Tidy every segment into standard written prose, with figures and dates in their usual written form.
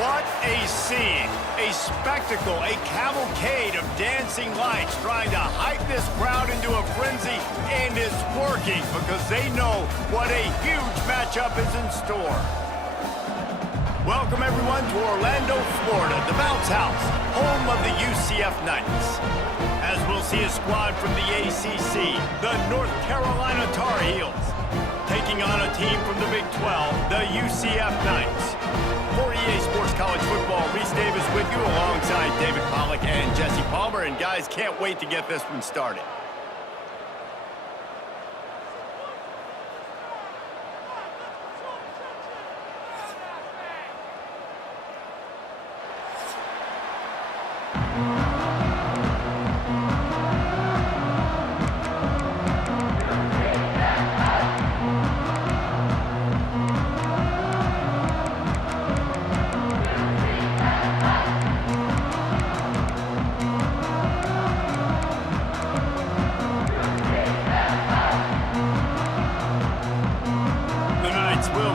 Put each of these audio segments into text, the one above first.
What a scene, a spectacle, a cavalcade of dancing lights trying to hype this crowd into a frenzy, and it's working because they know what a huge matchup is in store. Welcome everyone to Orlando, Florida, the Bounce House, home of the UCF Knights. As we'll see a squad from the ACC, the North Carolina Tar Heels, taking on a team from the Big 12, the UCF Knights. For EA Sports College Football, Reese Davis with you alongside David Pollack and Jesse Palmer. And guys, can't wait to get this one started.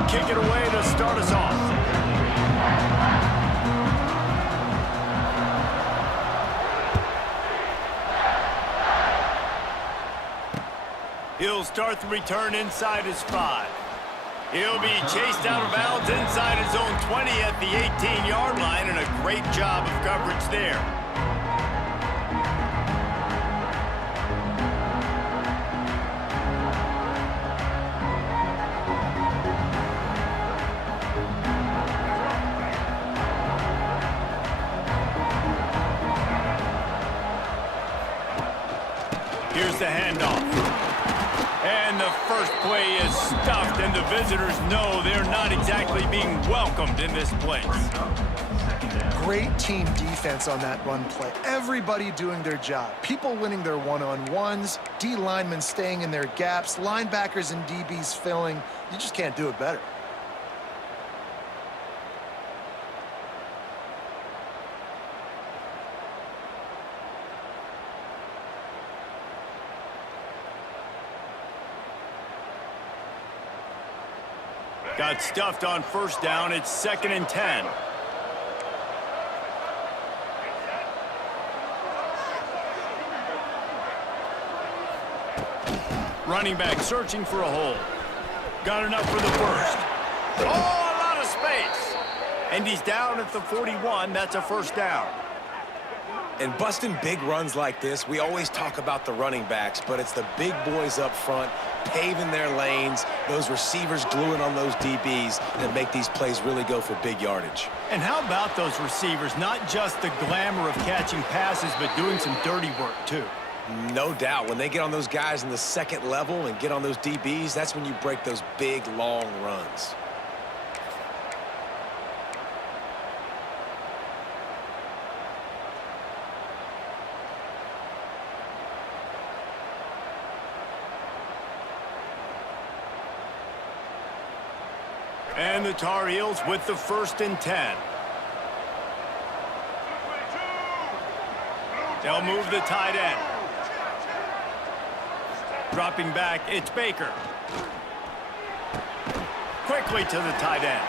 Kick it away to start us off. He'll start the return inside his 5. He'll be chased out of bounds inside his own 20 at the 18-yard line, and a great job of coverage there. Here's the handoff. And the first play is stuffed, and the visitors know they're not exactly being welcomed in this place. Great team defense on that run play. Everybody doing their job. People winning their one-on-ones, D linemen staying in their gaps, linebackers and DBs filling. You just can't do it better. Got stuffed on first down. It's 2nd and 10. Running back searching for a hole. Got enough for the first. Oh, a lot of space. And he's down at the 41. That's a first down. And busting big runs like this, we always talk about the running backs, but it's the big boys up front paving their lanes, those receivers gluing on those DBs that make these plays really go for big yardage. And how about those receivers? Not just the glamour of catching passes, but doing some dirty work too. No doubt. When they get on those guys in the second level and get on those DBs, that's when you break those big, long runs. And the Tar Heels with the 1st and 10. They'll move the tight end. Dropping back, it's Baker. Quickly to the tight end.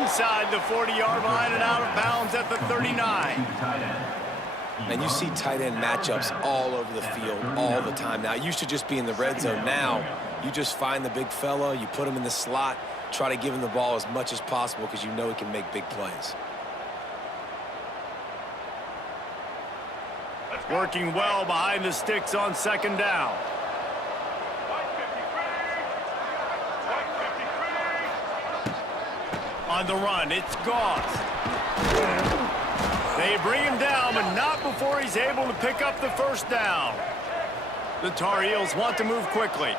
Inside the 40-yard line and out of bounds at the 39. And you see tight end matchups all over the field all the time. Now, it used to just be in the red zone. Now, you just find the big fella, you put him in the slot, try to give him the ball as much as possible because you know he can make big plays. Working well behind the sticks on 2nd down. On the run, it's Goss. They bring him down, but not before he's able to pick up the first down. The Tar Heels want to move quickly.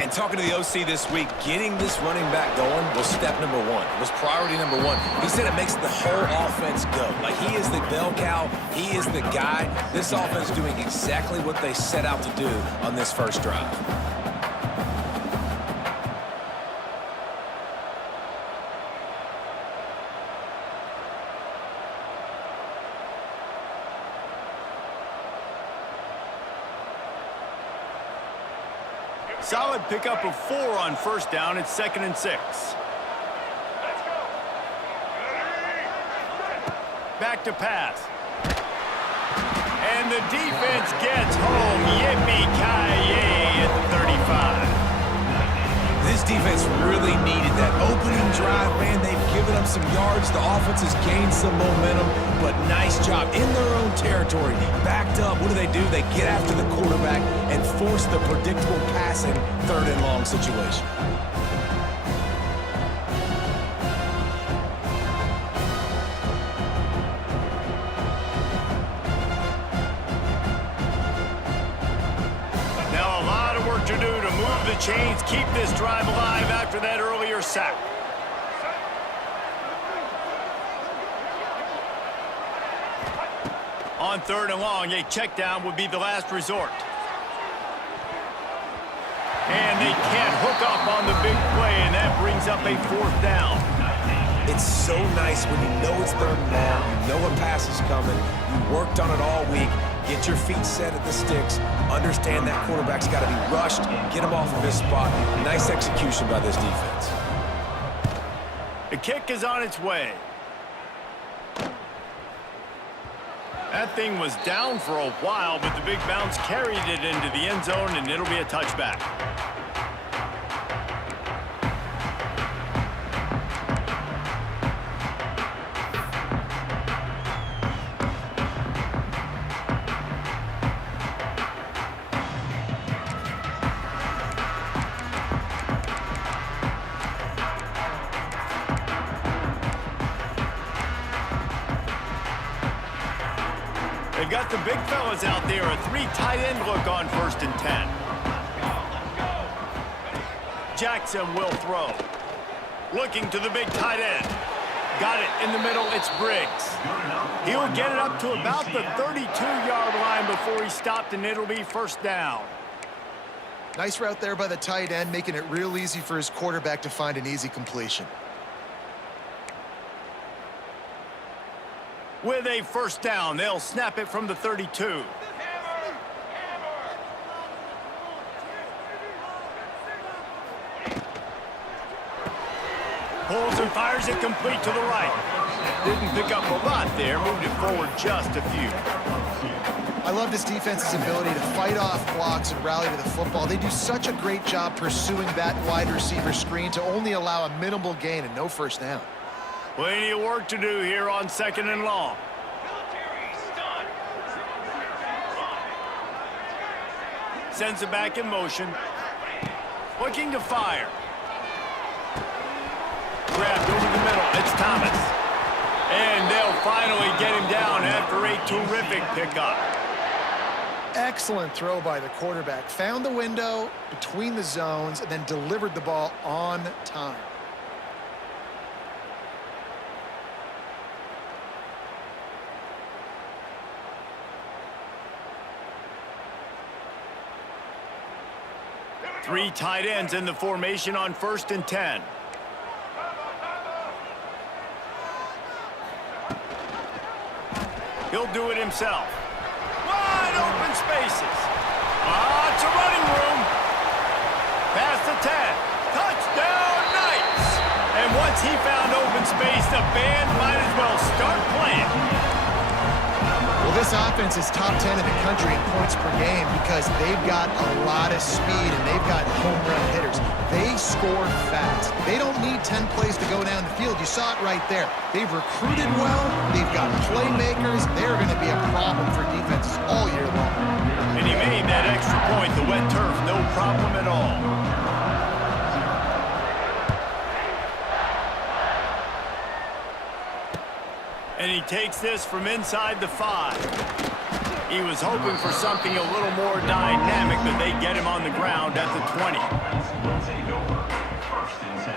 And talking to the OC this week, getting this running back going was step number 1. It was priority number 1. He said it makes the whole offense go. Like, he is the bell cow. He is the guy. This offense is doing exactly what they set out to do on this first drive. Solid pickup of 4 on first down. It's 2nd and 6. to pass. And the defense gets home. Yippee-ki-yay at the 35. This defense really needed that opening drive, man. They've given up some yards. The offense has gained some momentum, but nice job in their own territory. Backed up, what do? They get after the quarterback and force the predictable passing third and long situation. Chains keep this drive alive after that earlier sack. On third and long, a check down would be the last resort. And they can't hook up on the big play, and that brings up a fourth down. It's so nice when you know it's third and long, you know a pass is coming, you worked on it all week. Get your feet set at the sticks. Understand that quarterback's got to be rushed. Get him off of his spot. Nice execution by this defense. The kick is on its way. That thing was down for a while, but the big bounce carried it into the end zone, and it'll be a touchback. They've got the big fellas out there, a three tight end look on 1st and 10. Jackson will throw. Looking to the big tight end. Got it in the middle, it's Briggs. He'll get it up to about the 32-yard line before he stopped, and it'll be 1st down. Nice route there by the tight end, making it real easy for his quarterback to find an easy completion. With a 1st down, they'll snap it from the 32. Pulls and fires it complete to the right. Didn't pick up a lot there, moved it forward just a few. I love this defense's ability to fight off blocks and rally to the football. They do such a great job pursuing that wide receiver screen to only allow a minimal gain and no 1st down. Plenty of work to do here on 2nd and long. Sends it back in motion. Looking to fire. Grabbed over the middle. It's Thomas. And they'll finally get him down after a terrific pickup. Excellent throw by the quarterback. Found the window between the zones and then delivered the ball on time. Three tight ends in the formation on 1st and 10. He'll do it himself. Wide open spaces. Lots of running room. Past the 10. Touchdown, Knights. And once he found open space, the band might as well start playing. Well, this offense is top 10 in the country in points per game because they've got a lot of speed and they've got home run hitters. They score fast. They don't need 10 plays to go down the field. You saw it right there. They've recruited well. They've got playmakers. They're going to be a problem for defenses all year long. And he made that extra point. The wet turf, no problem at all. And he takes this from inside the 5. He was hoping for something a little more dynamic, but they get him on the ground at the 20. Will take over 1st and 10.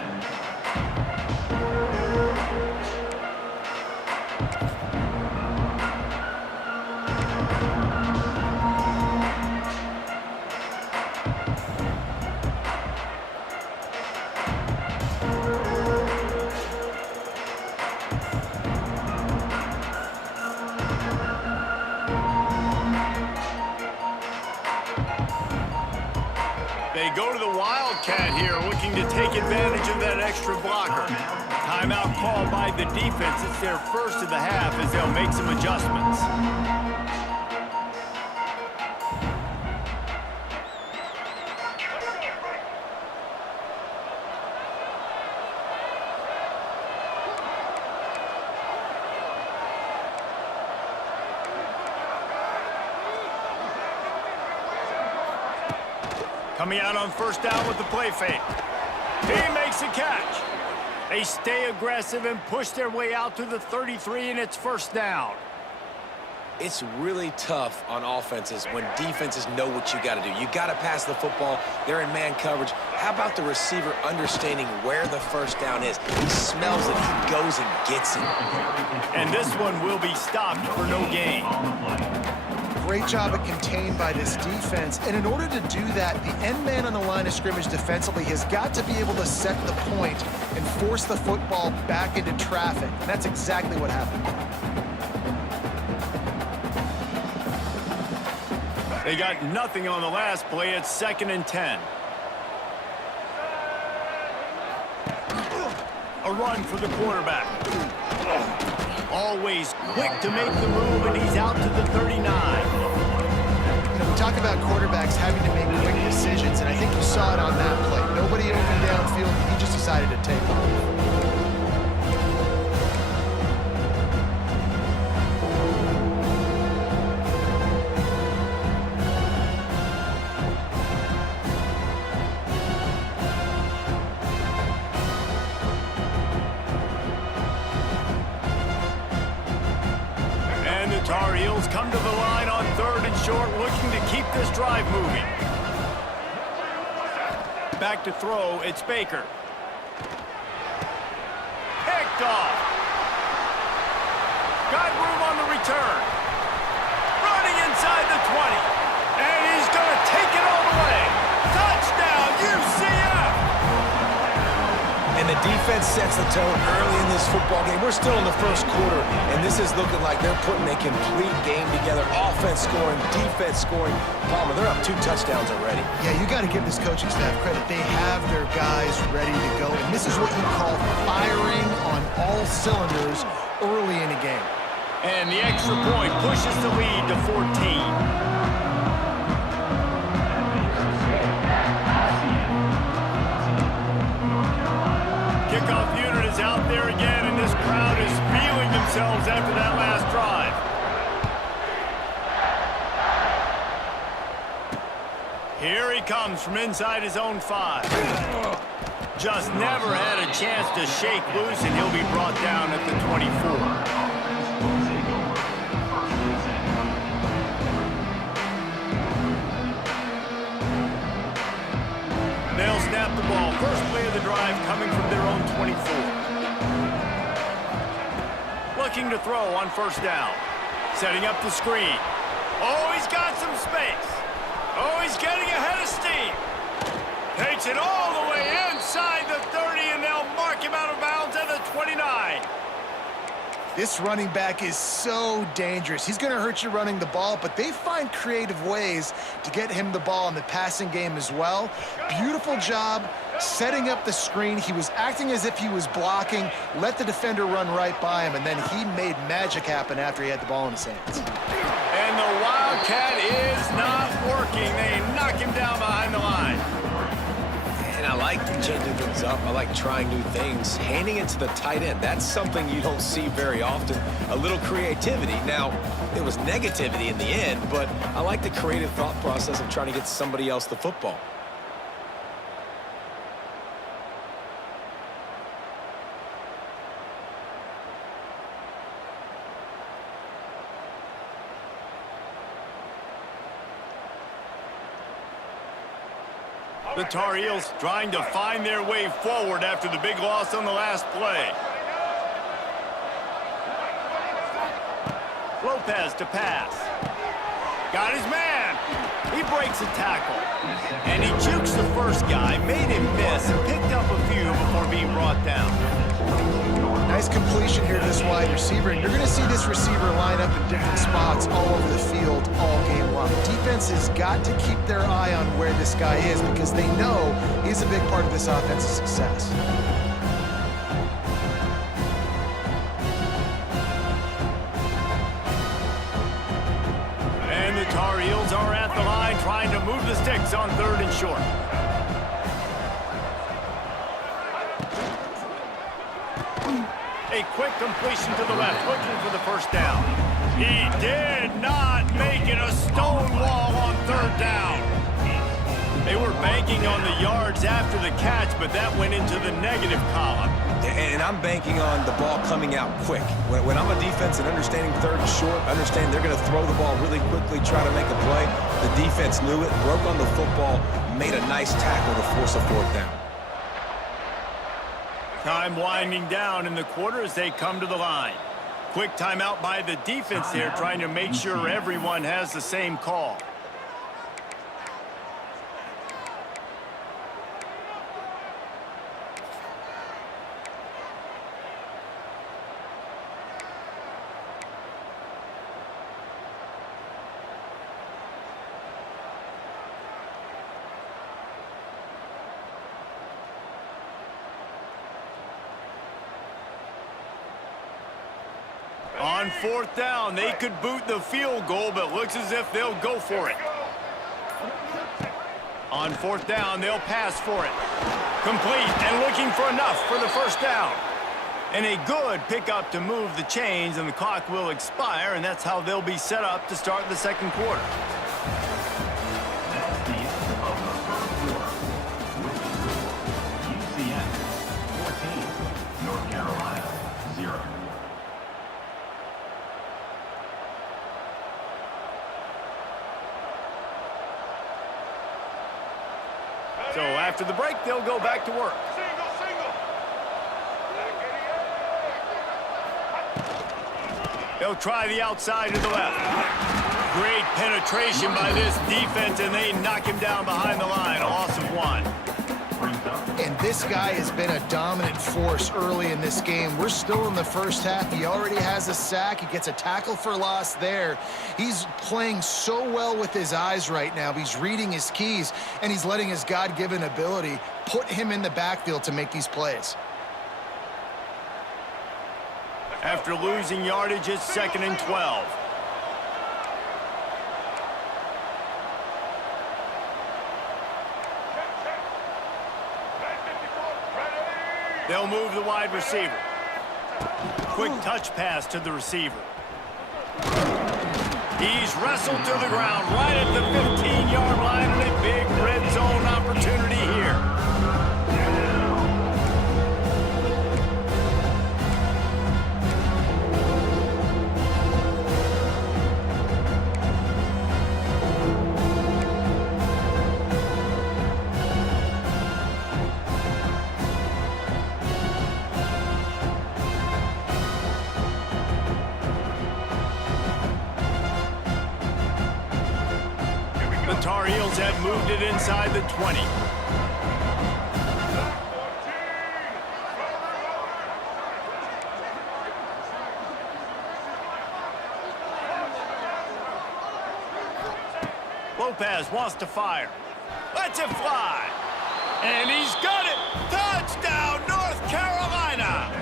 They go to the Wildcat here, looking to take advantage of that extra blocker. Timeout called by the defense. It's their first of the half as they'll make some adjustments. Coming out on first down with the play fake. He makes a catch. They stay aggressive and push their way out to the 33, and it's first down. It's really tough on offenses when defenses know what you got to do. You got to pass the football. They're in man coverage. How about the receiver understanding where the first down is? He smells it. He goes and gets it. And this one will be stopped for no gain. Great job at contained by this defense. And in order to do that, the end man on the line of scrimmage defensively has got to be able to set the point and force the football back into traffic. And that's exactly what happened. They got nothing on the last play. It's 2nd and 10. A run for the quarterback. Always quick to make the move, and he's out to the 39. We talk about quarterbacks having to make quick decisions, and I think you saw it on that play. Nobody open downfield, and he just decided to take off. Tar Heels come to the line on 3rd and short, looking to keep this drive moving. Back to throw, it's Baker. Picked off. Got room on the return. Running inside the 20. And he's going to take it all the way. Touchdown, UCF! And the defense sets the tone early in this football game. We're still in the first quarter, and this is looking like they're putting a complete game together. Offense scoring, defense scoring. Palmer, they're up 2 touchdowns already. Yeah, you got to give this coaching staff credit. They have their guys ready to go. And this is what you call firing on all cylinders early in a game. And the extra point pushes the lead to 14. Kickoff unit is out there again, and this crowd is feeling themselves after that last drive. Here he comes from inside his own 5. Just never had a chance to shake loose, and he'll be brought down at the 24. They'll snap the ball. First play of the drive coming from their own 24. Looking to throw on first down. Setting up the screen. Oh, he's got some space. Oh, he's getting ahead of steam. Takes it all the way inside the 30, and they'll mark him out of bounds at the 29. This running back is so dangerous. He's going to hurt you running the ball, but they find creative ways to get him the ball in the passing game as well. Beautiful job setting up the screen. He was acting as if he was blocking, let the defender run right by him, and then he made magic happen after he had the ball in his hands. And the Wildcat is not working. They knock him down behind the line. And I like changing things up. I like trying new things. Handing it to the tight end, that's something you don't see very often. A little creativity. Now, it was negativity in the end, but I like the creative thought process of trying to get somebody else the football. The Tar Heels trying to find their way forward after the big loss on the last play. Lopez to pass. Got his man. He breaks a tackle. And he jukes the first guy, made him miss, and picked up a few before being brought down. Nice completion here to this wide receiver, and you're going to see this receiver line up in different spots all over the field all game long. Defense has got to keep their eye on where this guy is because they know he's a big part of this offense's success. the line trying to move the sticks on 3rd and short. A quick completion to the left, looking for the first down. He did not make it a stone wall on 3rd down. They were banking on the yards after the catch, but that went into the negative column. And I'm banking on the ball coming out quick. When I'm a defense and understanding 3rd and short, understand they're going to throw the ball really quickly, try to make a play. The defense knew it, broke on the football, made a nice tackle to force a 4th down. Time winding down in the quarter as they come to the line. Quick timeout by the defense there, trying to make sure everyone has the same call. On 4th down, they could boot the field goal, but looks as if they'll go for it. On 4th down, they'll pass for it. Complete and looking for enough for the 1st down. And a good pickup to move the chains, and the clock will expire, and that's how they'll be set up to start the 2nd quarter. That's the end of the 3rd quarter. UCF 14, North Carolina 0. So after the break, they'll go back to work. They'll try the outside to the left. Great penetration by this defense, and they knock him down behind the line. A loss of 1. And this guy has been a dominant force early in this game. We're still in the 1st half. He already has a sack. He gets a tackle for loss there. He's playing so well with his eyes right now. He's reading his keys, and he's letting his God-given ability put him in the backfield to make these plays. After losing yardage, it's 2nd and 12. They'll move the wide receiver. Quick touch pass to the receiver. He's wrestled to the ground right at the 15-yard line, and a big red zone opportunity here. Tar Heels had moved it inside the 20. Lopez wants to fire. Lets it fly. And he's got it. Touchdown, North Carolina.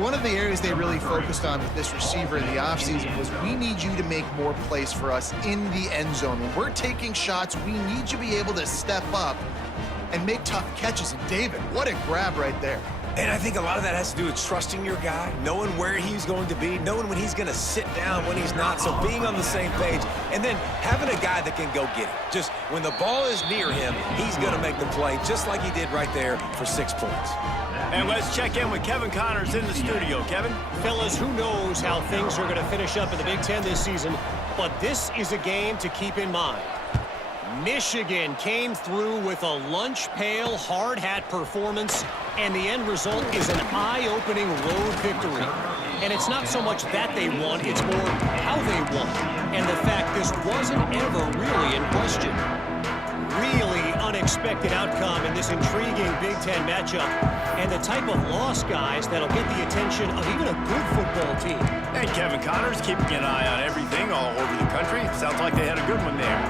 One of the areas they really focused on with this receiver in the offseason was we need you to make more plays for us in the end zone. When we're taking shots, we need you to be able to step up and make tough catches. And David, what a grab right there. And I think a lot of that has to do with trusting your guy, knowing where he's going to be, knowing when he's going to sit down, when he's not, so being on the same page, and then having a guy that can go get it. Just when the ball is near him, he's going to make the play just like he did right there for 6 points. And let's check in with Kevin Connors in the studio. Kevin? Fellas, who knows how things are going to finish up in the Big Ten this season, but this is a game to keep in mind. Michigan came through with a lunch pail hard hat performance, and the end result is an eye-opening road victory. And it's not so much that they won, it's more how they won, and the fact this wasn't ever really in question. Really unexpected outcome in this intriguing Big Ten matchup, and the type of loss, guys, that'll get the attention of even a good football team. And Kevin Connors keeping an eye on everything all over the country. Sounds like they had a good one there.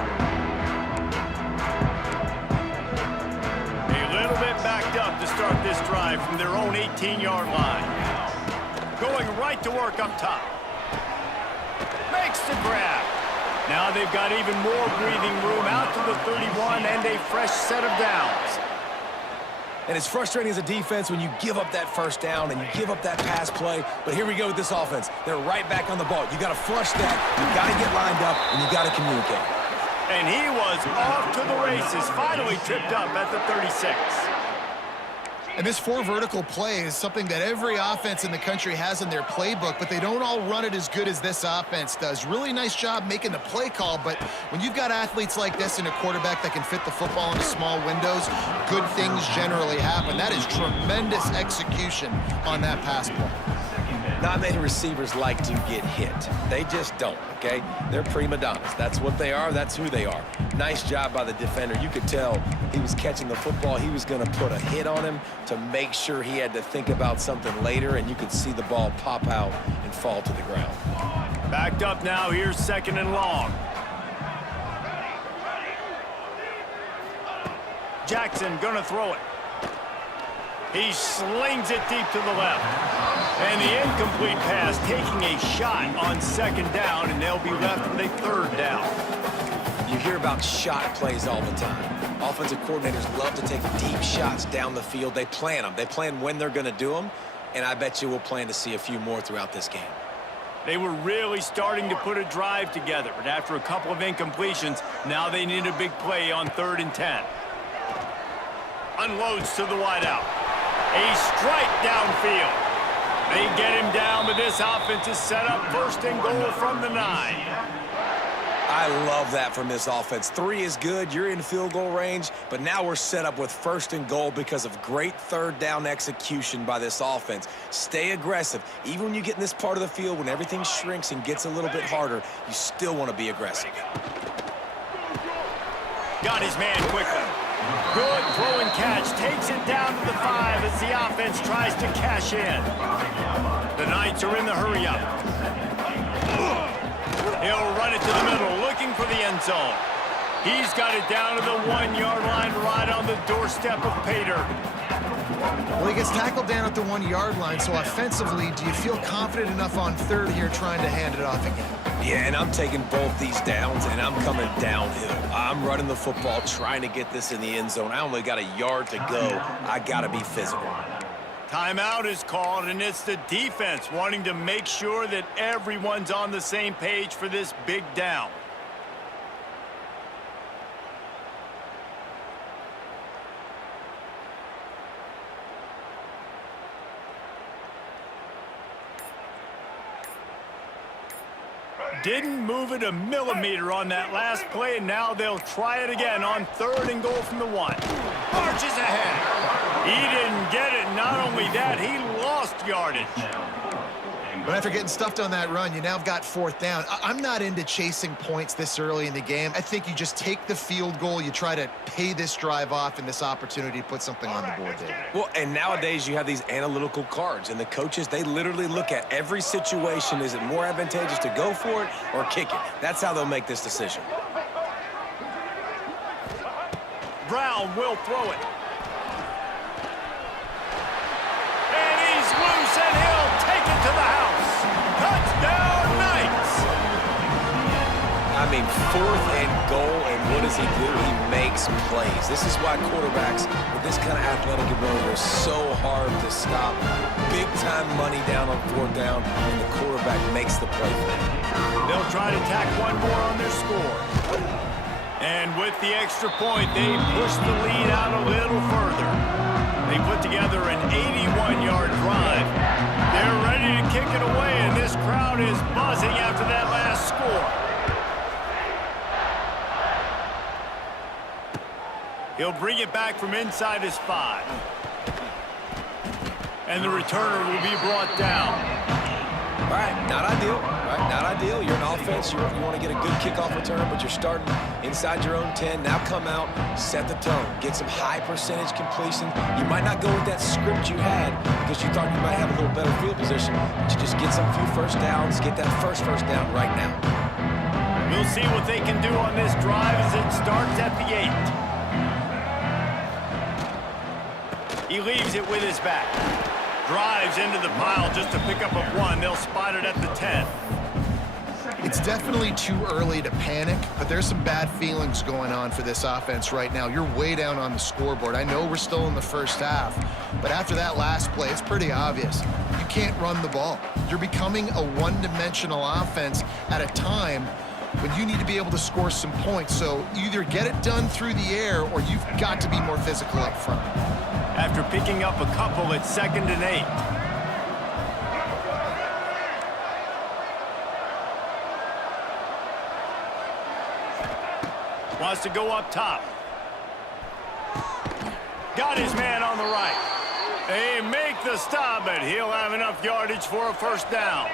A little bit backed up to start this drive from their own 18-yard line. Going right to work up top. Makes the grab. Now they've got even more breathing room out to the 31 and a fresh set of downs. And it's frustrating as a defense when you give up that first down and you give up that pass play. But here we go with this offense. They're right back on the ball. You got to flush that. You got to get lined up, and you got to communicate. And he was off to the races, finally tripped up at the 36. And this 4 vertical play is something that every offense in the country has in their playbook, but they don't all run it as good as this offense does. Really nice job making the play call, but when you've got athletes like this and a quarterback that can fit the football into small windows, good things generally happen. That is tremendous execution on that pass play. Not many receivers like to get hit. They just don't, okay? They're prima donnas. That's what they are. That's who they are. Nice job by the defender. You could tell he was catching the football. He was going to put a hit on him to make sure he had to think about something later, and you could see the ball pop out and fall to the ground. Backed up now. Here's 2nd and long. Jackson going to throw it. He slings it deep to the left. And the incomplete pass taking a shot on 2nd down, and they'll be left with a 3rd down. You hear about shot plays all the time. Offensive coordinators love to take deep shots down the field. They plan them. They plan when they're going to do them, and I bet you we'll plan to see a few more throughout this game. They were really starting to put a drive together, but after a couple of incompletions, now they need a big play on 3rd and 10. Unloads to the wideout. A strike downfield. They get him down, but this offense is set up 1st and goal from the 9. I love that from this offense. 3 is good. You're in field goal range, but now we're set up with 1st and goal because of great 3rd down execution by this offense. Stay aggressive. Even when you get in this part of the field, when everything shrinks and gets a little bit harder, you still want to be aggressive. Got his man quickly. Good throw and catch. Takes it down to the 5 as the offense tries to cash in. The Knights are in the hurry-up. He'll run it to the middle, looking for the end zone. He's got it down to the 1-yard line, right on the doorstep of Pater. Well, he gets tackled down at the 1-yard line, so offensively, do you feel confident enough on 3rd here trying to hand it off again? Yeah, and I'm taking both these downs, and I'm coming downhill. I'm running the football, trying to get this in the end zone. I only got a yard to go. I got to be physical. Timeout is called, and it's the defense wanting to make sure that everyone's on the same page for this big down. Didn't move it a millimeter on that last play, and now they'll try it again on 3rd and goal from the 1. Marches ahead. He didn't get it. Not only that, he lost yardage. But after getting stuffed on that run, you now have got 4th down. I'm not into chasing points this early in the game. I think you just take the field goal. You try to pay this drive off and this opportunity to put something on the board there. Well, and nowadays you have these analytical cards, and the coaches, they literally look at every situation. Is it more advantageous to go for it or kick it? That's how they'll make this decision. Brown will throw it. And he's loose, and he'll take it to the house. Touchdown, Knights! I mean, 4th and goal, and what does he do? He makes plays. This is why quarterbacks with this kind of athletic ability are so hard to stop. Big-time money down on 4th down, and the quarterback makes the play for them. They'll try to tack one more on their score. And with the extra point, they push the lead out a little further. They put together an 81-yard drive. They're ready to kick it away, and this crowd is buzzing after that last score. He'll bring it back from inside his 5. And the returner will be brought down. All right, not ideal. All right, not ideal. You're an offense. You want to get a good kickoff return, but you're starting inside your own 10. Now come out, set the tone, get some high percentage completion. You might not go with that script you had because you thought you might have a little better field position, but you just get some few 1st downs, get that first down right now. We'll see what they can do on this drive as it starts at the 8. He leaves it with his back. Drives into the pile just to pick up a 1. They'll spot it at the 10. It's definitely too early to panic, but there's some bad feelings going on for this offense right now. You're way down on the scoreboard. I know we're still in the first half, but after that last play, it's pretty obvious. You can't run the ball. You're becoming a one-dimensional offense at a time when you need to be able to score some points. So either get it done through the air or you've got to be more physical up front. After picking up a couple, it's 2nd and 8. Wants to go up top. Got his man on the right. They make the stop, but he'll have enough yardage for a first down.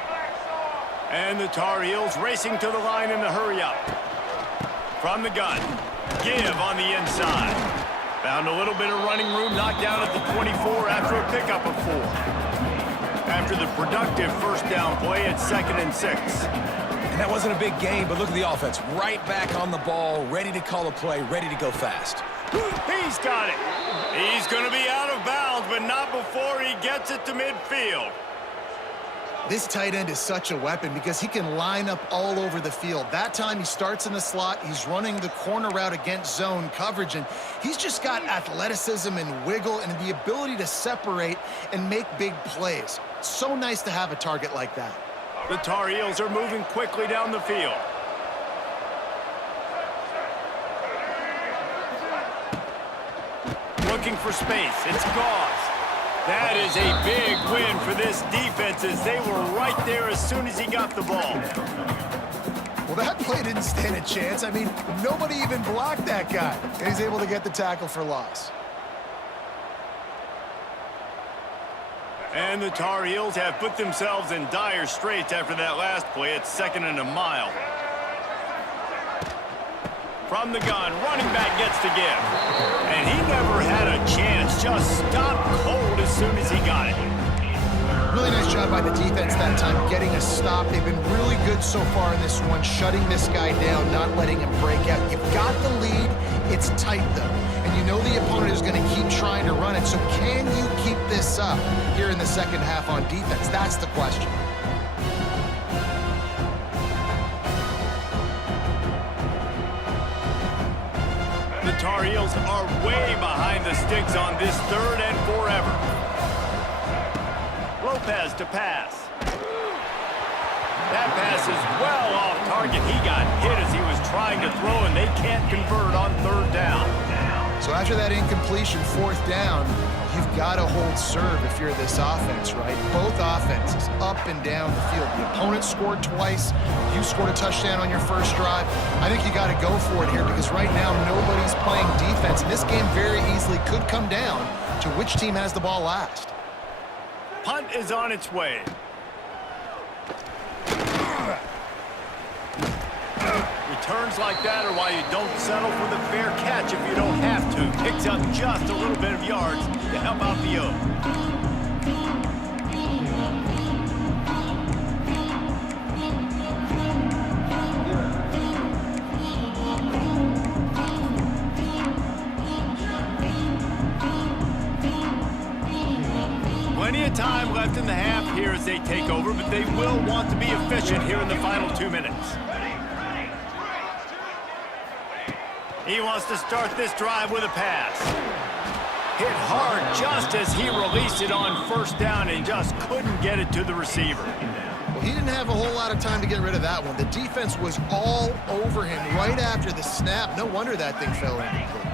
And the Tar Heels racing to the line in the hurry-up. From the gun. Give on the inside. Found a little bit of running room, knocked down at the 24 after a pickup of 4. After the productive first down play, it's 2nd and 6. And that wasn't a big gain, but look at the offense. Right back on the ball, ready to call a play, ready to go fast. He's got it. He's going to be out of bounds, but not before he gets it to midfield. This tight end is such a weapon because he can line up all over the field. That time he starts in the slot, he's running the corner route against zone coverage, and he's just got athleticism and wiggle and the ability to separate and make big plays. So nice to have a target like that. The Tar Heels are moving quickly down the field. Looking for space. It's Gauze. That is a big win for this defense as they were right there as soon as he got the ball. Well, that play didn't stand a chance. I mean, nobody even blocked that guy. And he's able to get the tackle for loss. And the Tar Heels have put themselves in dire straits after that last play. It's 2nd and a mile. From the gun, running back gets to give. And he never had a chance, just stopped cold as soon as he got it. Really nice job by the defense that time, getting a stop. They've been really good so far in this one, shutting this guy down, not letting him break out. You've got the lead. It's tight, though. And you know the opponent is going to keep trying to run it. So can you keep this up here in the second half on defense? That's the question. The Tar Heels are way behind the sticks on this 3rd and forever. Lopez to pass. That pass is well off target. He got hit as he was trying to throw, and they can't convert on 3rd down. So after that incompletion, 4th down, you've got to hold serve if you're this offense, right? Both offenses up and down the field. The opponent scored twice. You scored a touchdown on your first drive. I think you got to go for it here because right now nobody's playing defense. And this game very easily could come down to which team has the ball last. Punt is on its way. Returns like that are why you don't settle for the fair catch if you don't have to. Picks up just a little bit of yards to help out the O. Plenty of time left in the half here as they take over, but they will want to be efficient here in the final 2 minutes. He wants to start this drive with a pass. Hit hard just as he released it on 1st down and just couldn't get it to the receiver. Well, he didn't have a whole lot of time to get rid of that one. The defense was all over him right after the snap. No wonder that thing fell incomplete.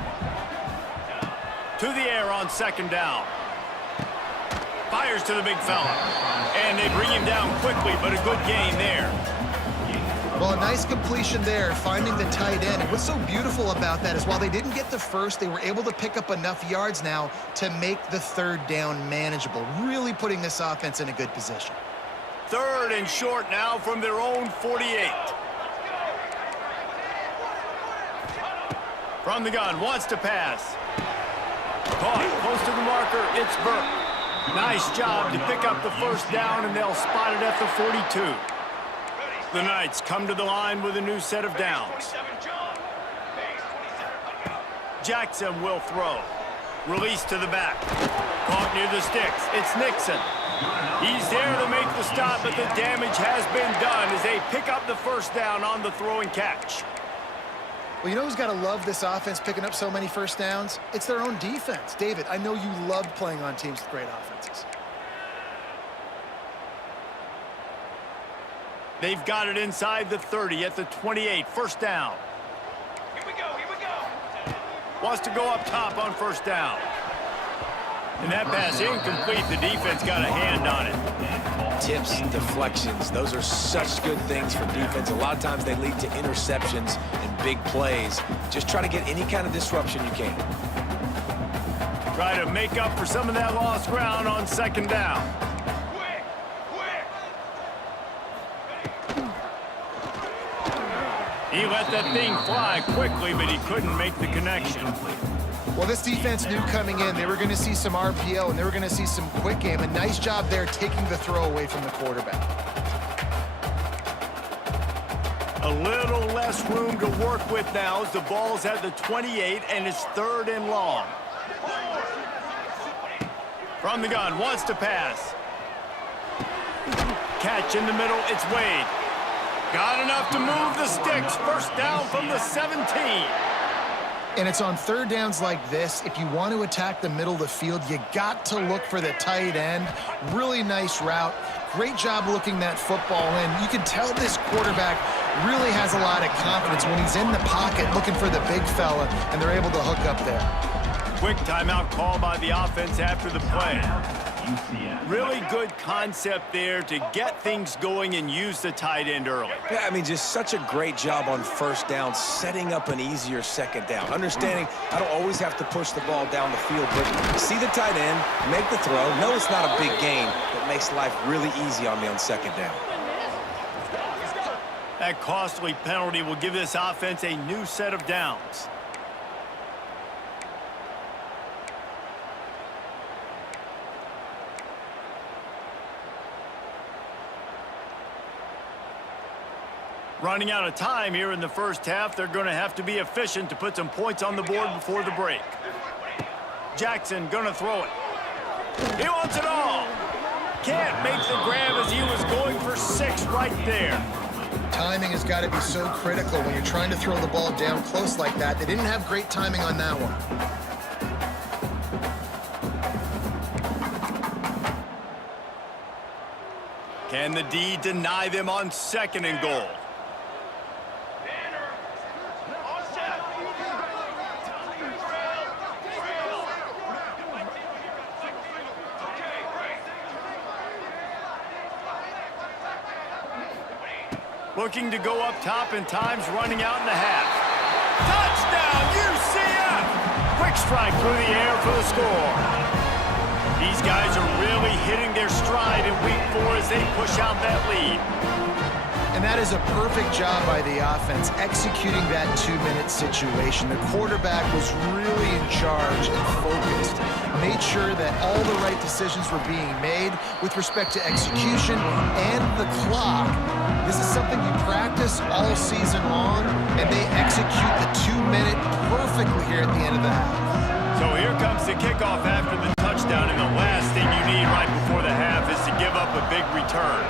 To the air on 2nd down. Fires to the big fella. And they bring him down quickly, but a good gain there. Well, a nice completion there, finding the tight end. And what's so beautiful about that is while they didn't get the first, they were able to pick up enough yards now to make the 3rd down manageable, really putting this offense in a good position. 3rd and short now from their own 48. From the gun, wants to pass. Caught close to the marker, it's Burke. Nice job to pick up the 1st down, and they'll spot it at the 42. The Knights come to the line with a new set of downs. Jackson will throw. Release to the back. Caught near the sticks. It's Nixon. He's there to make the stop, but the damage has been done as they pick up the first down on the throw and catch. Well, you know who's got to love this offense picking up so many first downs? It's their own defense. David, I know you love playing on teams with great offenses. They've got it inside the 30 at the 28. First down. Here we go. Wants to go up top on first down. And that pass incomplete. The defense got a hand on it. Tips, deflections, those are such good things for defense. A lot of times they lead to interceptions and big plays. Just try to get any kind of disruption you can. Try to make up for some of that lost ground on second down. He let that thing fly quickly, but he couldn't make the connection. Well, this defense knew coming in they were going to see some RPO and they were going to see some quick game. A nice job there taking the throw away from the quarterback. A little less room to work with now as the ball's at the 28 and it's 3rd and long. From the gun, wants to pass. Catch in the middle, it's Wade. Got enough to move the sticks. First down from the 17. And it's on third downs like this. If you want to attack the middle of the field, you got to look for the tight end. Really nice route. Great job looking that football in. You can tell this quarterback really has a lot of confidence when he's in the pocket looking for the big fella, and they're able to hook up there. Quick timeout call by the offense after the play. UCF. Really good concept there to get things going and use the tight end early. Yeah, I mean, just such a great job on first down, setting up an easier second down. Understanding I don't always have to push the ball down the field, but see the tight end, make the throw. No, it's not a big gain, but makes life really easy on me on second down. That costly penalty will give this offense a new set of downs. Running out of time here in the first half. They're going to have to be efficient to put some points on the board before the break. Jackson going to throw it. He wants it all. Can't make the grab as he was going for 6 right there. Timing has got to be so critical when you're trying to throw the ball down close like that. They didn't have great timing on that one. Can the D deny them on 2nd and goal? Looking to go up top, and time's running out in the half. Touchdown, UCF! Quick strike through the air for the score. These guys are really hitting their stride in week 4 as they push out that lead. And that is a perfect job by the offense, executing that 2-minute situation. The quarterback was really in charge and focused, made sure that all the right decisions were being made with respect to execution and the clock. This is something you practice all season long, and they execute the 2-minute perfectly here at the end of the half. So here comes the kickoff after the touchdown, and the last thing you need right before the half is to give up a big return.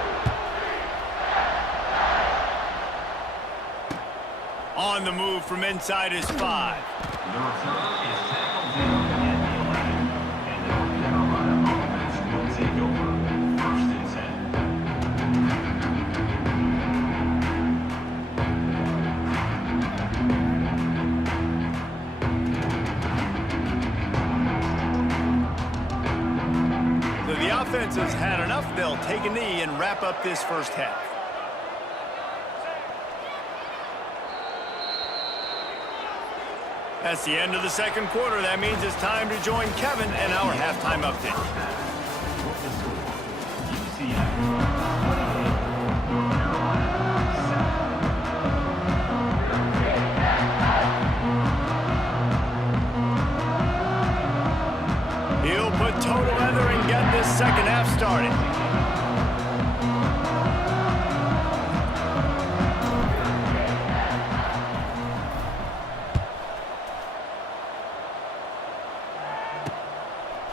On the move from inside his 5. The return is tackled down at the 11, and the North Carolina offense will take over. 1st and 10. So the offense has had enough. They'll take a knee and wrap up this first half. That's the end of the 2nd quarter. That means it's time to join Kevin and our halftime update. UCF 28, North Carolina 7. He'll put total leather and get this second half started.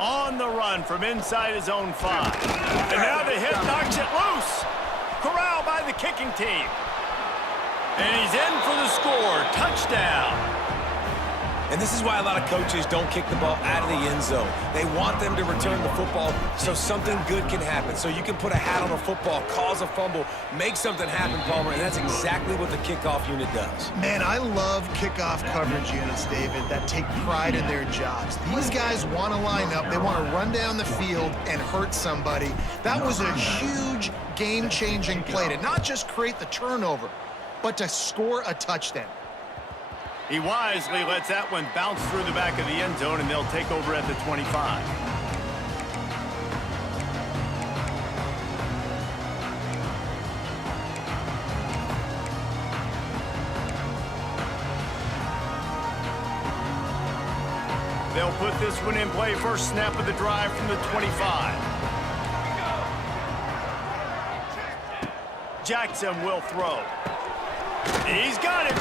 On the run from inside his own 5. And now the hit knocks it loose. Corralled by the kicking team. And he's in for the score. Touchdown. And this is why a lot of coaches don't kick the ball out of the end zone. They want them to return the football so something good can happen. So you can put a hat on a football, cause a fumble, make something happen, Palmer, and that's exactly what the kickoff unit does. Man, I love kickoff coverage units, David, that take pride in their jobs. These guys want to line up. They want to run down the field and hurt somebody. That was a huge game-changing play to not just create the turnover, but to score a touchdown. He wisely lets that one bounce through the back of the end zone, and they'll take over at the 25. They'll put this one in play. First snap of the drive from the 25. Jackson will throw. He's got it.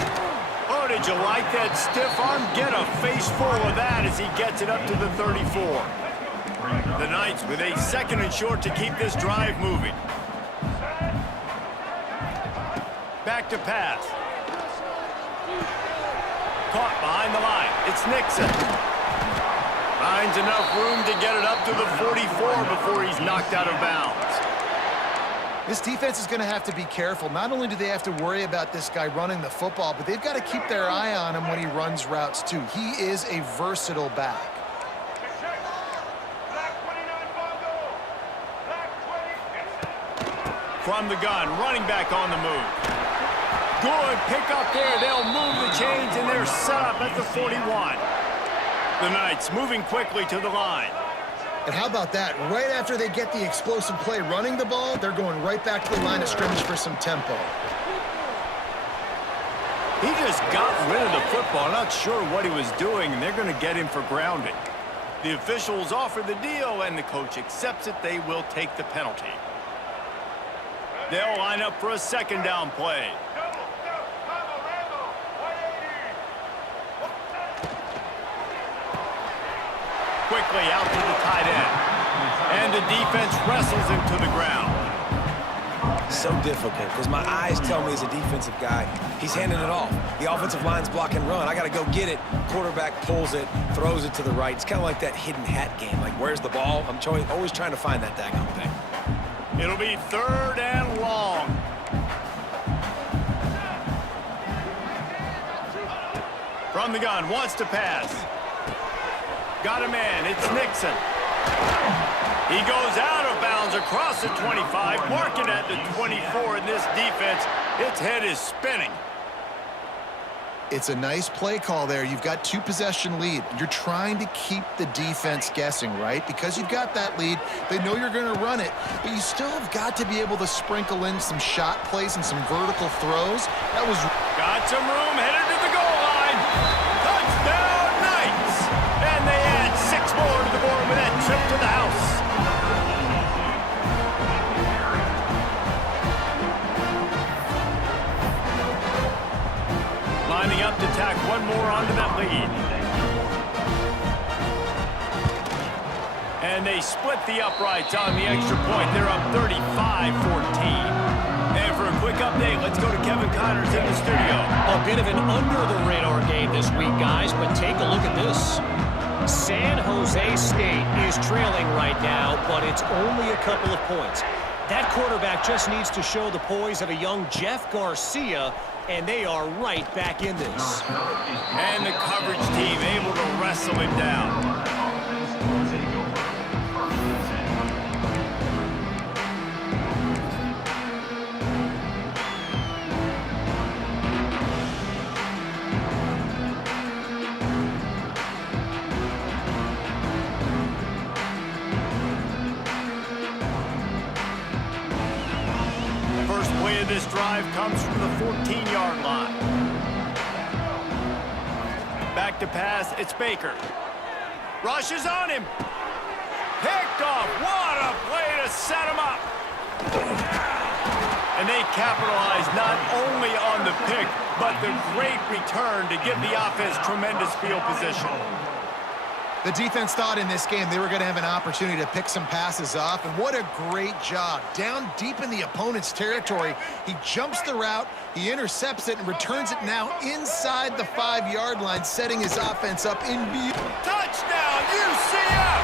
Oh, did you like that stiff arm? Get a face full of that as he gets it up to the 34. The Knights with a second and short to keep this drive moving. Back to pass. Caught behind the line. It's Nixon. Finds enough room to get it up to the 44 before he's knocked out of bounds. This defense is going to have to be careful. Not only do they have to worry about this guy running the football, but they've got to keep their eye on him when he runs routes, too. He is a versatile back. From the gun, running back on the move. Good pick up there. They'll move the chains, and they're set up at the 41. The Knights moving quickly to the line. And how about that? Right after they get the explosive play running the ball, they're going right back to the line of scrimmage for some tempo. He just got rid of the football. Not sure what he was doing, and they're going to get him for grounding. The officials offer the deal, and the coach accepts it. They will take the penalty. They'll line up for a second down play. Quickly out to the tight end. And the defense wrestles him to the ground. So difficult because my eyes tell me as a defensive guy, he's handing it off. The offensive line's block and run. I got to go get it. Quarterback pulls it, throws it to the right. It's kind of like that hidden hat game. Like, where's the ball? I'm always trying to find that daggone thing. It'll be third and long. From the gun, wants to pass. Got a man, it's Nixon. He goes out of bounds across the 25, marking at the 24 in this defense. Its head is spinning. It's a nice play call there. You've got 2-possession lead. You're trying to keep the defense guessing, right? Because you've got that lead, they know you're going to run it, but you still have got to be able to sprinkle in some shot plays and some vertical throws. That was... Got some room, headed to the goal line. Touchdown, Knights! And they add 6 more to the board with that trip to the house. Lining up to tack one more onto that lead. And they split the uprights on the extra point. They're up 35-14. And for a quick update, let's go to Kevin Connors in the studio. A bit of an under-the-radar game this week, guys, but take a look at this. San Jose State is trailing right now, but it's only a couple of points. That quarterback just needs to show the poise of a young Jeff Garcia, and they are right back in this. And the coverage team able to wrestle him down. First play of this drive comes from the 14-yard line. Back to pass, it's Baker. Rushes on him. Picked off. What a play to set him up. And they capitalize not only on the pick, but the great return to give the offense tremendous field position. The defense thought in this game they were going to have an opportunity to pick some passes off, and what a great job. Down deep in the opponent's territory, he jumps the route, he intercepts it, and returns it now inside the 5-yard line, setting his offense up in view. Touchdown, UCF!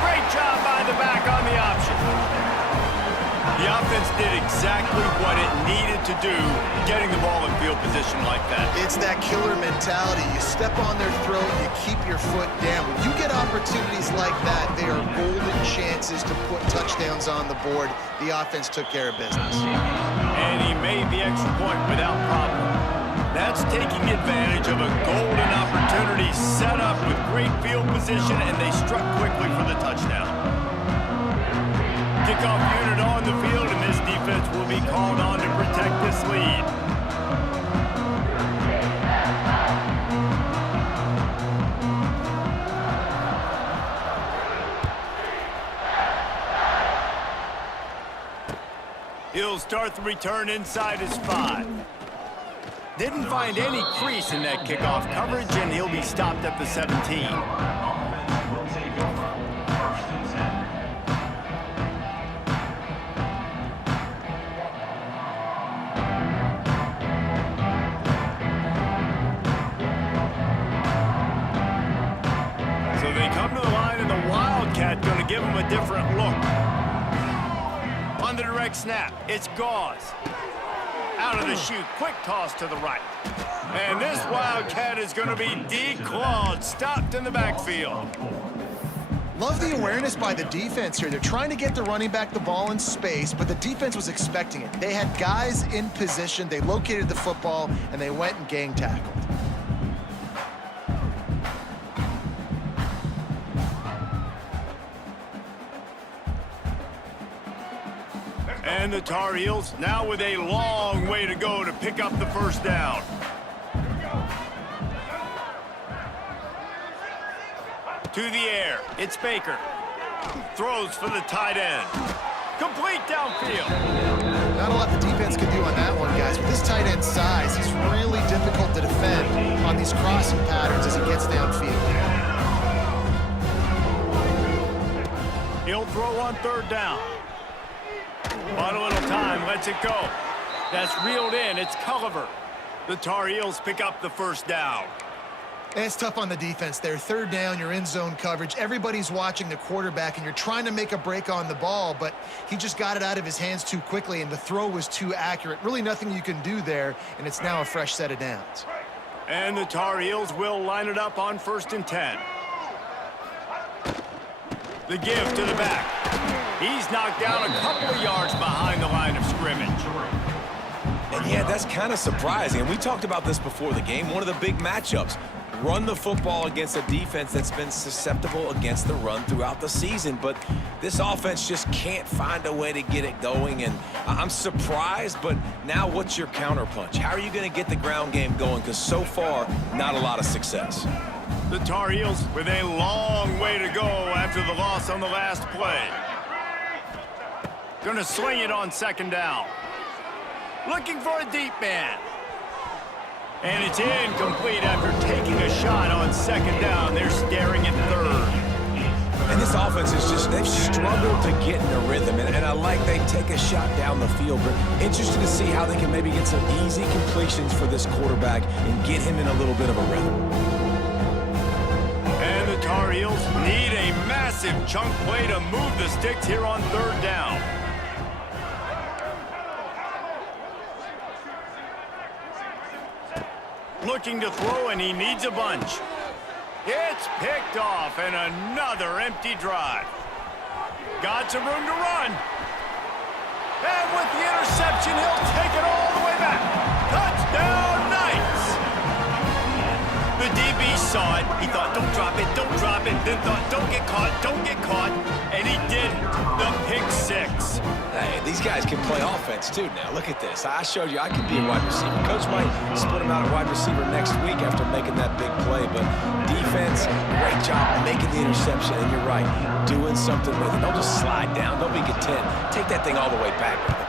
Great job by the back on the option. The offense did exactly what it needed to do, getting the ball in field position like that. It's that killer mentality. You step on their throat, you keep your foot down. When you get opportunities like that, they are golden chances to put touchdowns on the board. The offense took care of business. And he made the extra point without problem. That's taking advantage of a golden opportunity set up with great field position, and they struck quickly for the touchdown. Kickoff unit on the field, and this defense will be called on to protect this lead. He'll start the return inside his 5. Didn't find any crease in that kickoff coverage, and he'll be stopped at the 17. Will take over. 1st and 10. So they come to the line, and the Wildcat going to give him a different look. On the direct snap, it's Gauze. Out of the chute, quick toss to the right. And this Wildcat is going to be declawed, stopped in the backfield. Love the awareness by the defense here. They're trying to get the running back the ball in space, but the defense was expecting it. They had guys in position, they located the football, and they went and gang tackled. And the Tar Heels now with a long way to go to pick up the first down. To the air, it's Baker. Throws for the tight end. Complete downfield. Not a lot the defense can do on that one, guys. With this tight end size, he's really difficult to defend on these crossing patterns as he gets downfield. He'll throw on 3rd down. But a little time, lets it go. That's reeled in, it's Culliver. The Tar Heels pick up the first down. And it's tough on the defense there. 3rd down, you're in zone coverage. Everybody's watching the quarterback, and you're trying to make a break on the ball, but he just got it out of his hands too quickly, and the throw was too accurate. Really nothing you can do there, and it's now a fresh set of downs. And the Tar Heels will line it up on 1st and 10. The give to the back. He's knocked down a couple of yards behind the line of scrimmage. And yeah, that's kind of surprising. And we talked about this before the game. One of the big matchups. Run the football against a defense that's been susceptible against the run throughout the season. But this offense just can't find a way to get it going. And I'm surprised, but now what's your counterpunch? How are you going to get the ground game going? Because so far, not a lot of success. The Tar Heels with a long way to go after the loss on the last play. Gonna sling it on 2nd down. Looking for a deep man. And it's incomplete after taking a shot on 2nd down. They're staring at 3rd. And this offense is just, they've struggled to get in a rhythm. And I like they take a shot down the field, but interested to see how they can maybe get some easy completions for this quarterback and get him in a little bit of a rhythm. And the Tar Heels need a massive chunk play to move the sticks here on 3rd down. Looking to throw, and he needs a bunch. It's picked off, and another empty drive. Got some room to run. And with the interception, he'll take it all the way back. Touchdown, Knights! The DB saw it. He thought, don't drop it, then thought, don't get caught, and he didn't. The pick 6. Hey, these guys can play offense, too, now. Look at this. I showed you I could be a wide receiver. Coach might split him out at wide receiver next week after making that big play, but defense, great job making the interception, and you're right, doing something with it. Don't just slide down. Don't be content. Take that thing all the way back with it.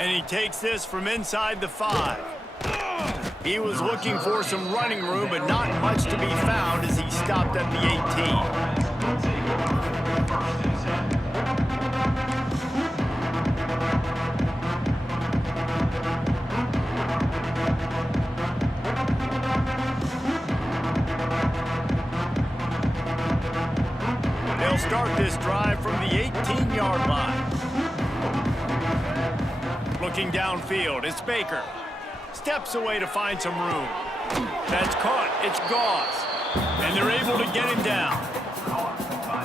And he takes this from inside the 5. He was looking for some running room, but not much to be found as he stopped at the 18. They'll start this drive from the 18-yard line. Looking downfield, it's Baker. Steps away to find some room. That's caught. It's Gauze. And they're able to get him down.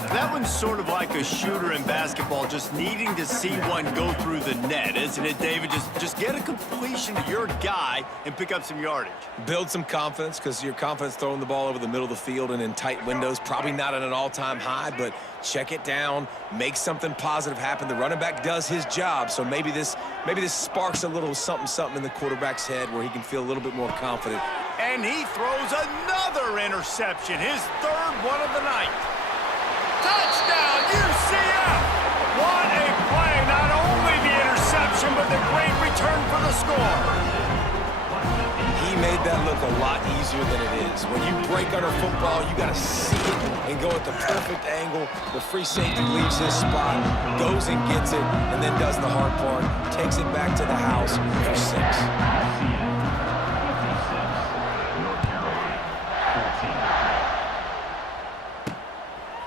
That one's sort of like a shooter in basketball, just needing to see one go through the net, isn't it, David? Just get a completion to your guy and pick up some yardage. Build some confidence, because your confidence throwing the ball over the middle of the field and in tight windows, probably not at an all-time high, but check it down, make something positive happen. The running back does his job, so maybe this sparks a little something in the quarterback's head where he can feel a little bit more confident. And he throws another interception, his third one of the night. Touchdown, UCF! What a play! Not only the interception, but the great return for the score. He made that look a lot easier than it is. When you break under football, you got to see it and go at the perfect angle. The free safety leaves his spot, goes and gets it, and then does the hard part, takes it back to the house for 6.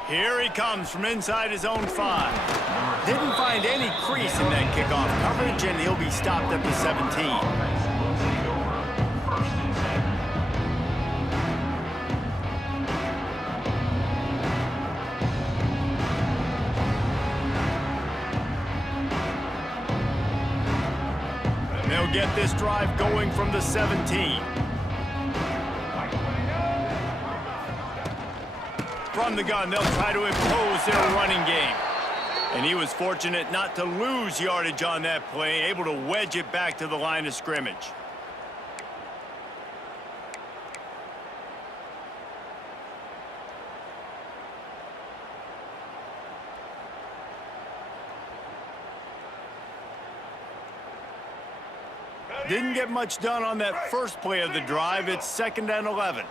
Here he comes from inside his own 5. Didn't find any crease in that kickoff coverage, and he'll be stopped at the 17. They'll get this drive going from the 17. From the gun, they'll try to impose their running game. And he was fortunate not to lose yardage on that play, able to wedge it back to the line of scrimmage. Didn't get much done on that first play of the drive. It's 2nd and 11.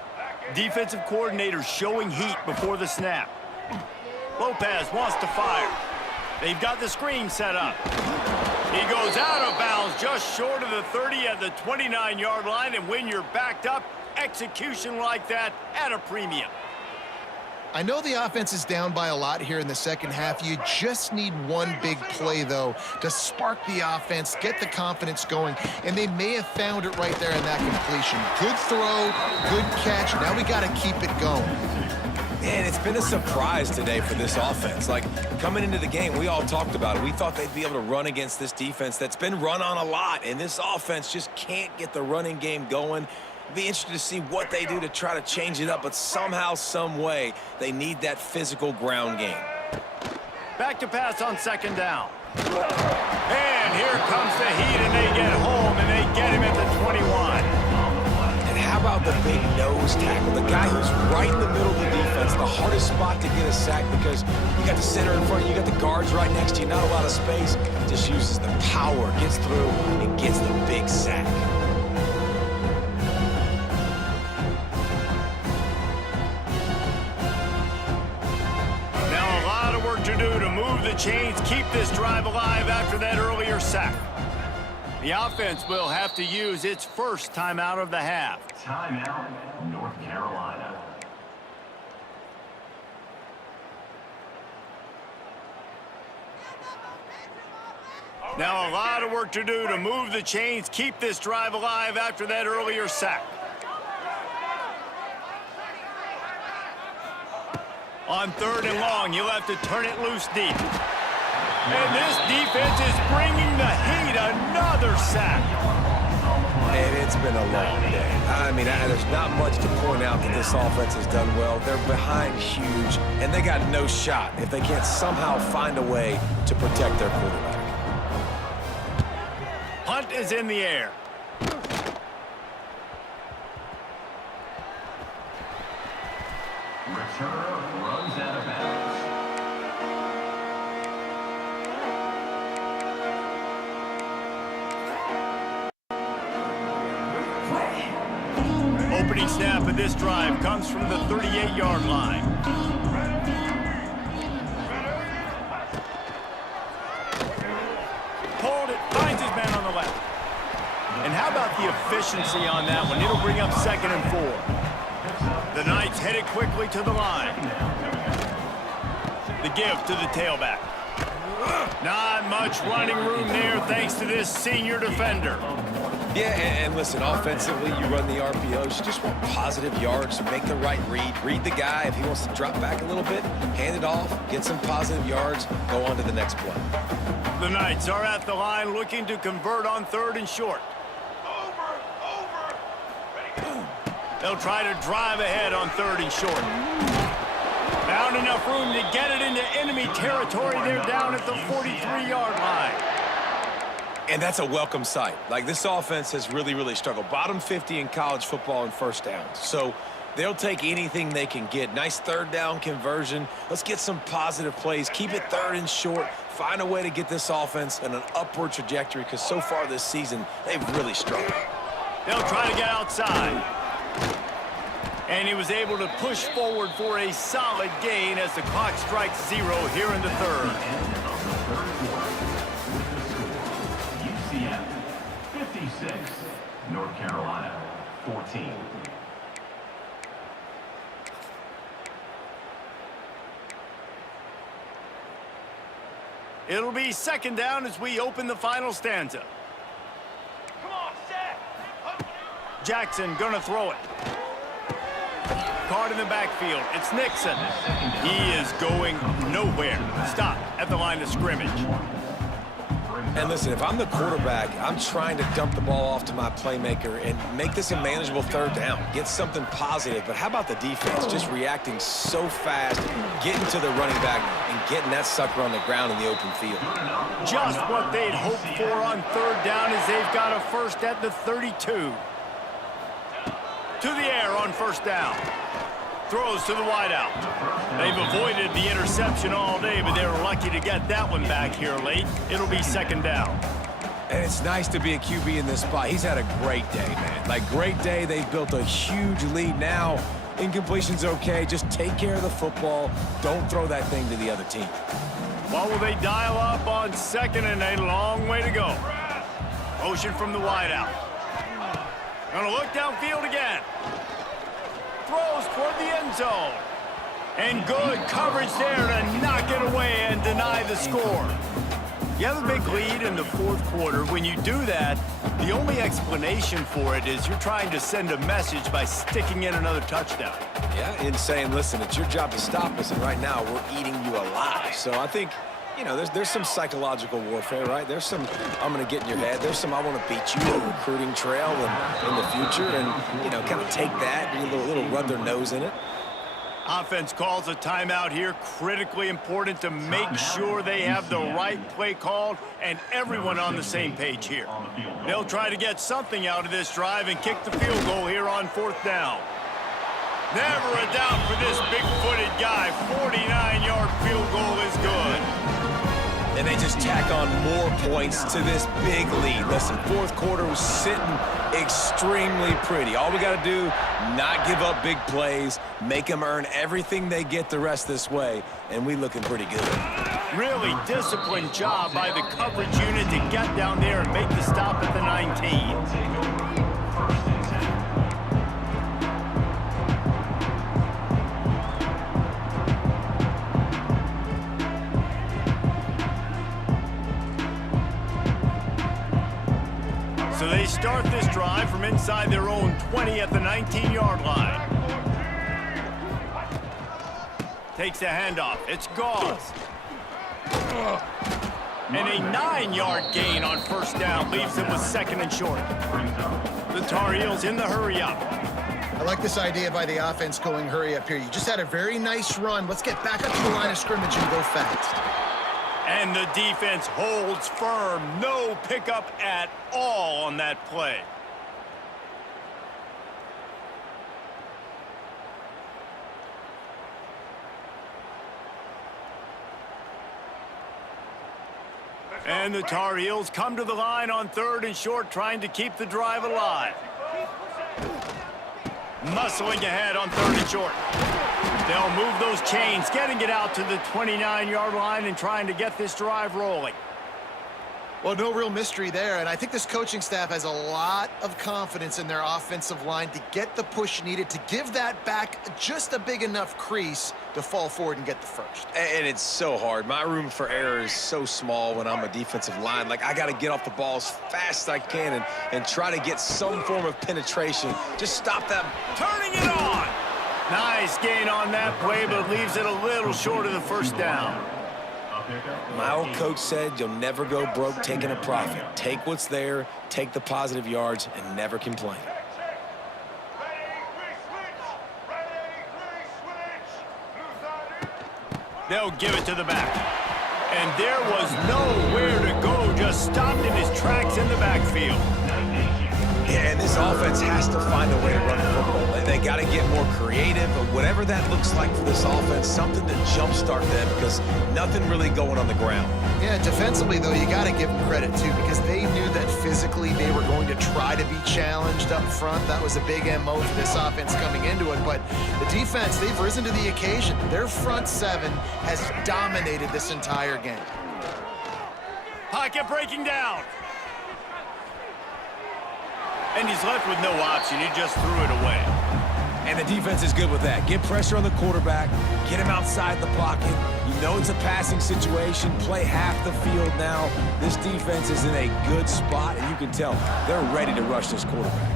Defensive coordinator showing heat before the snap. Lopez wants to fire. They've got the screen set up. He goes out of bounds just short of the 30 at the 29-yard line, and when you're backed up, execution like that at a premium. I know the offense is down by a lot here in the second half. You just need one big play, though, to spark the offense, get the confidence going, and they may have found it right there in that completion. Good throw, good catch. Now we got to keep it going. Man, it's been a surprise today for this offense. Like, coming into the game, we all talked about it. We thought they'd be able to run against this defense that's been run on a lot, and this offense just can't get the running game going. Be interested to see what they do to try to change it up, but somehow, some way, they need that physical ground game. Back to pass on 2nd down. And here comes the heat, and they get home, and they get him at the 21. And how about the big nose tackle? The guy who's right in the middle of the defense, the hardest spot to get a sack because you got the center in front of you, you got the guards right next to you, not a lot of space. Just uses the power, gets through, and gets the big sack. To do to move the chains, keep this drive alive after that earlier sack. The offense will have to use its first timeout of the half. Timeout, North Carolina. Now a lot of work to do to move the chains, keep this drive alive after that earlier sack. On 3rd and long, you'll have to turn it loose deep. And this defense is bringing the heat. Another sack. And it's been a long day. I mean, there's not much to point out that this offense has done well. They're behind huge, and they got no shot if they can't somehow find a way to protect their quarterback. Punt is in the air. Returner runs out of bounds. opening snap of this drive comes from the 38-yard line. Pulled it, finds his man on the left. And how about the efficiency on that one? It'll bring up 2nd and 4. The Knights headed quickly to the line. The give to the tailback. Not much running room there thanks to this senior defender. Yeah, and listen, offensively, you run the RPOs. You just want positive yards, make the right read. Read the guy. If he wants to drop back a little bit, hand it off, get some positive yards, go on to the next play. The Knights are at the line looking to convert on 3rd and short. They'll try to drive ahead on 3rd and short. Found enough room to get it into enemy territory. They're down at the 43-yard line. And that's a welcome sight. Like, this offense has really struggled. Bottom 50 in college football in first downs. So they'll take anything they can get. Nice 3rd down conversion. Let's get some positive plays. Keep it 3rd and short. Find a way to get this offense in an upward trajectory, because so far this season, they've really struggled. They'll try to get outside. And he was able to push forward for a solid gain as the clock strikes 0 here in the 3rd. UCF 56, North Carolina 14. It'll be 2nd down as we open the final stanza. Jackson gonna throw it. Card in the backfield. It's Nixon. He is going nowhere. Stop at the line of scrimmage. And listen, if I'm the quarterback, I'm trying to dump the ball off to my playmaker and make this a manageable 3rd down. Get something positive. But how about the defense just reacting so fast, getting to the running back, and getting that sucker on the ground in the open field? Just what they'd hoped for on 3rd down as they've got a first at the 32. To the air on 1st down. Throws to the wideout. They've avoided the interception all day, but they were lucky to get that one back here late. It'll be 2nd down. And it's nice to be a QB in this spot. He's had a great day, man. Like, great day. They've built a huge lead now. Incompletion's okay. Just take care of the football. Don't throw that thing to the other team. What will they dial up on 2nd and a long way to go? Motion from the wideout. Gonna look downfield again. Throws toward the end zone. And good coverage there to knock it away and deny the score. You have a big lead in the 4th quarter. When you do that, the only explanation for it is you're trying to send a message by sticking in another touchdown. Yeah, and saying, listen, it's your job to stop us, and right now we're eating you alive. So I think, you know, there's some psychological warfare, right? There's some, I'm going to get in your head. There's some, I want to beat you, a recruiting trail in the future, and, you know, kind of take that, be a little rub their nose in it. Offense calls a timeout here. Critically important to make sure they have the right play called and everyone on the same page here. They'll try to get something out of this drive and kick the field goal here on 4th down. Never a doubt for this big-footed guy. 49-yard field goal is good. And they just tack on more points to this big lead. Listen, 4th quarter was sitting extremely pretty. All we got to do, not give up big plays, make them earn everything they get the rest this way, and we looking pretty good. Really disciplined job by the coverage unit to get down there and make the stop at the 19. So they start this drive from inside their own 20 at the 19-yard line. Takes a handoff. It's Gauze. And a 9-yard gain on 1st down leaves them with 2nd and short. The Tar Heels in the hurry up. I like this idea by the offense going hurry up here. You just had a very nice run. Let's get back up to the line of scrimmage and go fast. And the defense holds firm. No pickup at all on that play. And the Tar Heels come to the line on 3rd and short, trying to keep the drive alive. Muscling ahead on 3rd and short. They'll move those chains, getting it out to the 29-yard line and trying to get this drive rolling. Well, no real mystery there, and I think this coaching staff has a lot of confidence in their offensive line to get the push needed to give that back just a big enough crease to fall forward and get the first. And it's so hard. My room for error is so small when I'm a defensive line. Like, I got to get off the ball as fast as I can and try to get some form of penetration. Just stop that. Turning it on. Nice gain on that play, but leaves it a little short of the first down. My old coach said you'll never go broke taking a profit. Take what's there, take the positive yards, and never complain. They'll give it to the back. And there was nowhere to go, just stopped in his tracks in the backfield. Yeah, and this offense has to find a way to run the football. They got to get more creative, but whatever that looks like for this offense, something to jumpstart them because nothing really going on the ground. Yeah, defensively, though, you got to give them credit, too, because they knew that physically they were going to try to be challenged up front. That was a big MO for this offense coming into it. But the defense, they've risen to the occasion. Their front seven has dominated this entire game. Pocket breaking down. And he's left with no option. He just threw it away. And the defense is good with that. Get pressure on the quarterback. Get him outside the pocket. You know it's a passing situation. Play half the field now. This defense is in a good spot, and you can tell they're ready to rush this quarterback.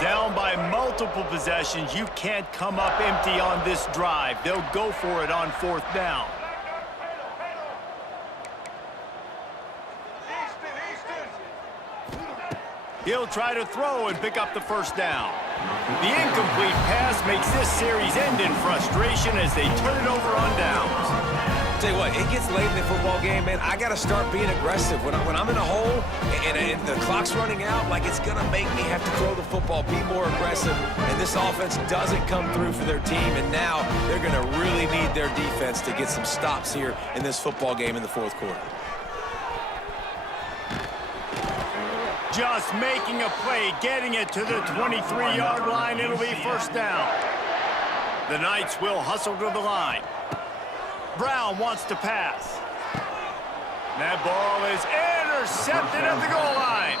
Down by multiple possessions, you can't come up empty on this drive. They'll go for it on 4th down. He'll try to throw and pick up the first down. The incomplete pass makes this series end in frustration as they turn it over on downs. Tell you what, it gets late in the football game, man. I got to start being aggressive. When I'm in a hole and the clock's running out, like it's going to make me have to throw the football, be more aggressive. And this offense doesn't come through for their team, and now they're going to really need their defense to get some stops here in this football game in the 4th quarter. Just making a play, getting it to the 23-yard line. It'll be 1st down. The Knights will hustle to the line. Brown wants to pass. That ball is intercepted at the goal line.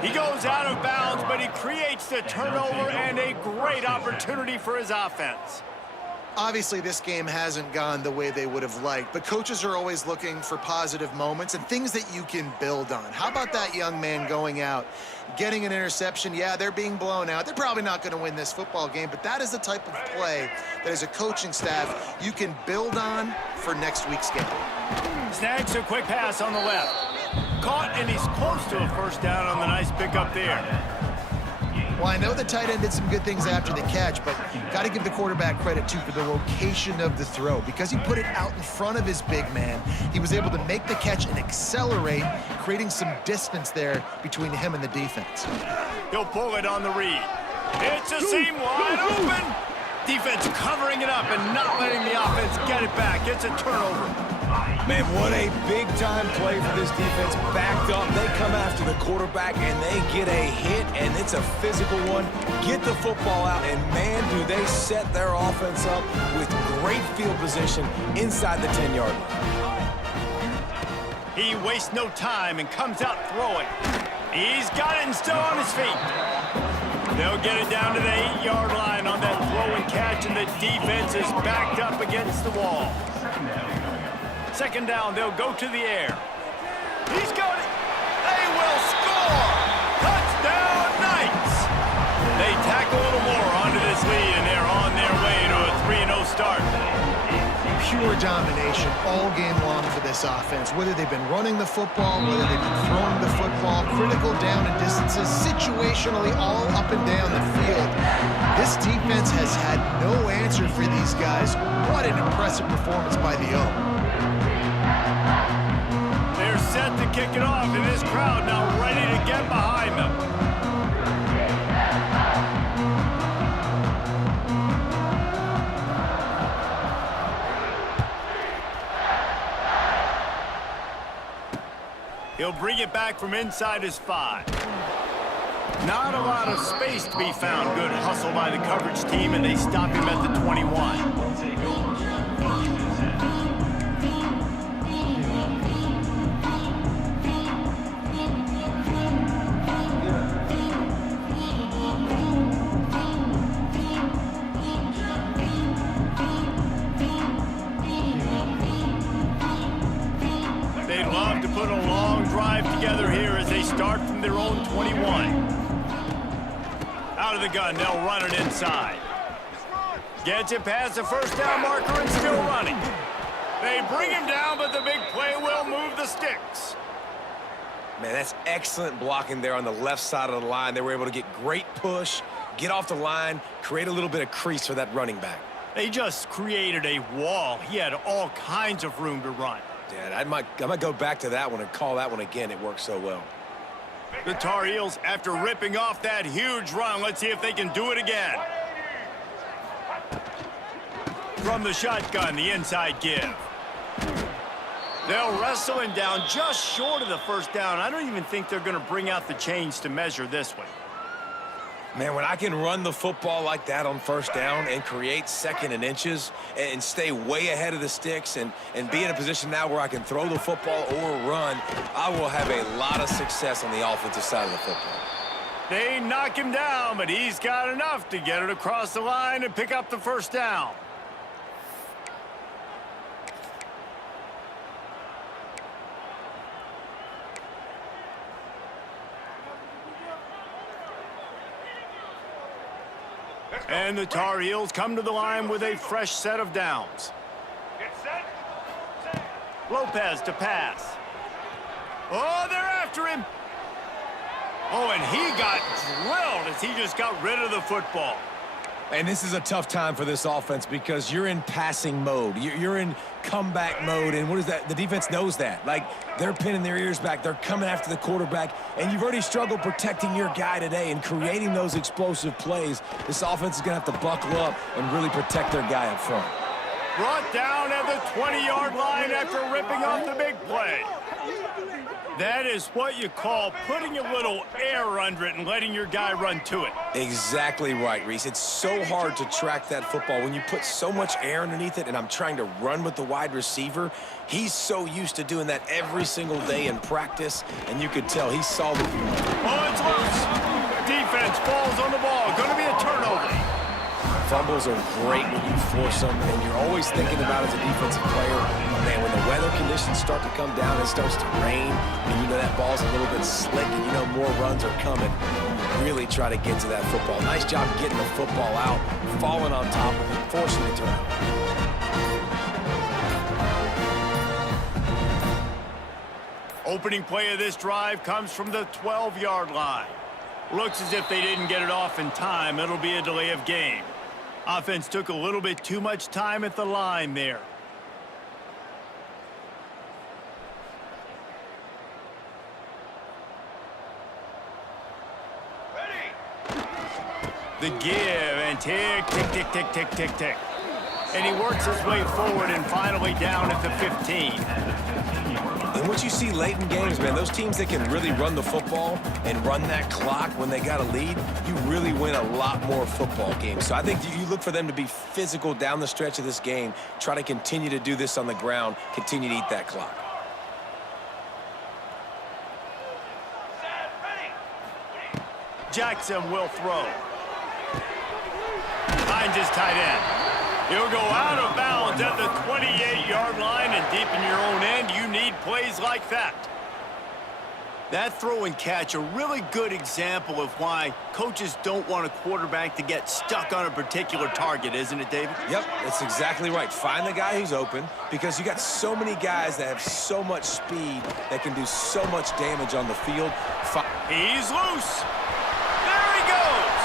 He goes out of bounds, but he creates the turnover and a great opportunity for his offense. Obviously, this game hasn't gone the way they would have liked, but coaches are always looking for positive moments and things that you can build on. How about that young man going out, getting an interception? Yeah, they're being blown out. They're probably not going to win this football game, but that is the type of play that as a coaching staff you can build on for next week's game. Snags a quick pass on the left. Caught, and he's close to a 1st down on the nice pickup there. Well, I know the tight end did some good things after the catch, but got to give the quarterback credit, too, for the location of the throw. Because he put it out in front of his big man, he was able to make the catch and accelerate, creating some distance there between him and the defense. He'll pull it on the read. It's a seam wide open. Defense covering it up and not letting the offense get it back. It's a turnover. Man, what a big-time play for this defense. Backed up, they come after the quarterback, and they get a hit, and it's a physical one. Get the football out, and man, do they set their offense up with great field position inside the 10-yard line. He wastes no time and comes out throwing. He's got it and still on his feet. They'll get it down to the 8-yard line on that throw and catch, and the defense is backed up against the wall. 2nd down, they'll go to the air. He's got it. They will score. Touchdown, Knights. They tack a little more onto this lead, and they're on their way to a 3-0 start. Pure domination all game long for this offense. Whether they've been running the football, whether they've been throwing the football, critical down and distances, situationally all up and down the field. This defense has had no answer for these guys. What an impressive performance by the O. They're set to kick it off, and this crowd now ready to get behind them. He'll bring it back from inside his 5. Not a lot of space to be found. Good hustle by the coverage team, and they stop him at the 21. Take over. Defense end. They'd love to put a long drive together here as they start from their own 21. Out of the gun, they'll run it inside. Gets it past the first down marker and still running. They bring him down, but the big play will move the sticks. Man, that's excellent blocking there on the left side of the line. They were able to get great push, get off the line, create a little bit of crease for that running back. They just created a wall. He had all kinds of room to run. Yeah, I might go back to that one and call that one again. It worked so well. The Tar Heels, after ripping off that huge run, let's see if they can do it again. From the shotgun, the inside give. They'll wrestle him down just short of the first down. I don't even think they're going to bring out the chains to measure this one. Man, when I can run the football like that on first down and create second and inches and stay way ahead of the sticks and be in a position now where I can throw the football or run, I will have a lot of success on the offensive side of the football. They knock him down, but he's got enough to get it across the line and pick up the first down. And the Tar Heels come to the line with a fresh set of downs. Lopez to pass. Oh, they're after him. Oh, and he got drilled as he just got rid of the football. And this is a tough time for this offense because you're in passing mode. You're in comeback mode, and what is that? The defense knows that. Like, they're pinning their ears back. They're coming after the quarterback, and you've already struggled protecting your guy today and creating those explosive plays. This offense is going to have to buckle up and really protect their guy up front. Brought down at the 20-yard line after ripping off the big play. That is what you call putting a little air under it and letting your guy run to it. Exactly right, Reese. It's so hard to track that football when you put so much air underneath it, and I'm trying to run with the wide receiver. He's so used to doing that every single day in practice, and you could tell he saw the... Oh, it's loose. Defense falls on the ball. Going to be a turnover. Fumbles are great when you force them, and you're always thinking about as a defensive player, man, when the weather conditions start to come down, it starts to rain, and you know that ball's a little bit slick, and you know more runs are coming. Really try to get to that football. Nice job getting the football out, falling on top of it, forcing the turnover. Opening play of this drive comes from the 12-yard line. Looks as if they didn't get it off in time. It'll be a delay of game. Offense took a little bit too much time at the line there. The give and tick, tick, tick, tick, tick, tick, tick. And he works his way forward and finally down at the 15. And what you see late in games, man, those teams that can really run the football and run that clock when they got a lead, you really win a lot more football games. So I think you look for them to be physical down the stretch of this game, try to continue to do this on the ground, continue to eat that clock. Jackson will throw. Finds his tight end. He'll go out of bounds at the 28-yard line, and deep in your own end, you need plays like that. That throw and catch, a really good example of why coaches don't want a quarterback to get stuck on a particular target, isn't it, David? Yep, that's exactly right. Find the guy who's open, because you got so many guys that have so much speed that can do so much damage on the field. He's loose. There he goes.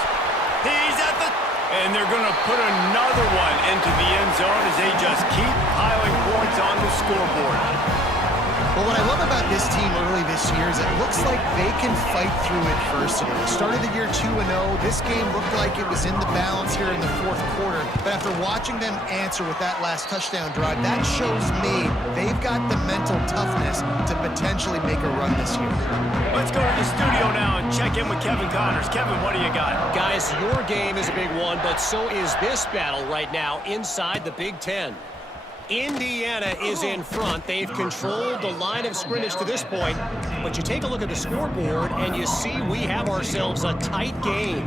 He's at the... And they're going to put another one into the end zone as they just keep piling points on the scoreboard. Well, what I love about this team early this year is it looks like they can fight through adversity. They started the year 2-0. This game looked like it was in the balance here in the fourth quarter. But after watching them answer with that last touchdown drive, that shows me they've got the mental toughness to potentially make a run this year. Let's go to the studio now and check in with Kevin Connors. Kevin, what do you got? Guys, your game is a big one, but so is this battle right now inside the Big Ten. Indiana is in front. They've controlled the line of scrimmage to this point. But you take a look at the scoreboard, and you see we have ourselves a tight game.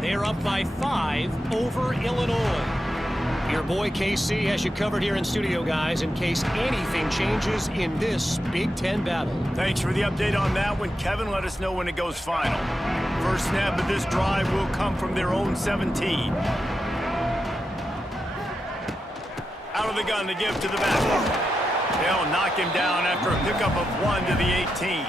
They're up by 5 over Illinois. Your boy KC has you covered here in studio, guys, in case anything changes in this Big Ten battle. Thanks for the update on that one, Kevin. Let us know when it goes final. First snap of this drive will come from their own 17. Out of the gun to give to the back. They'll knock him down after a pickup of 1 to the 18.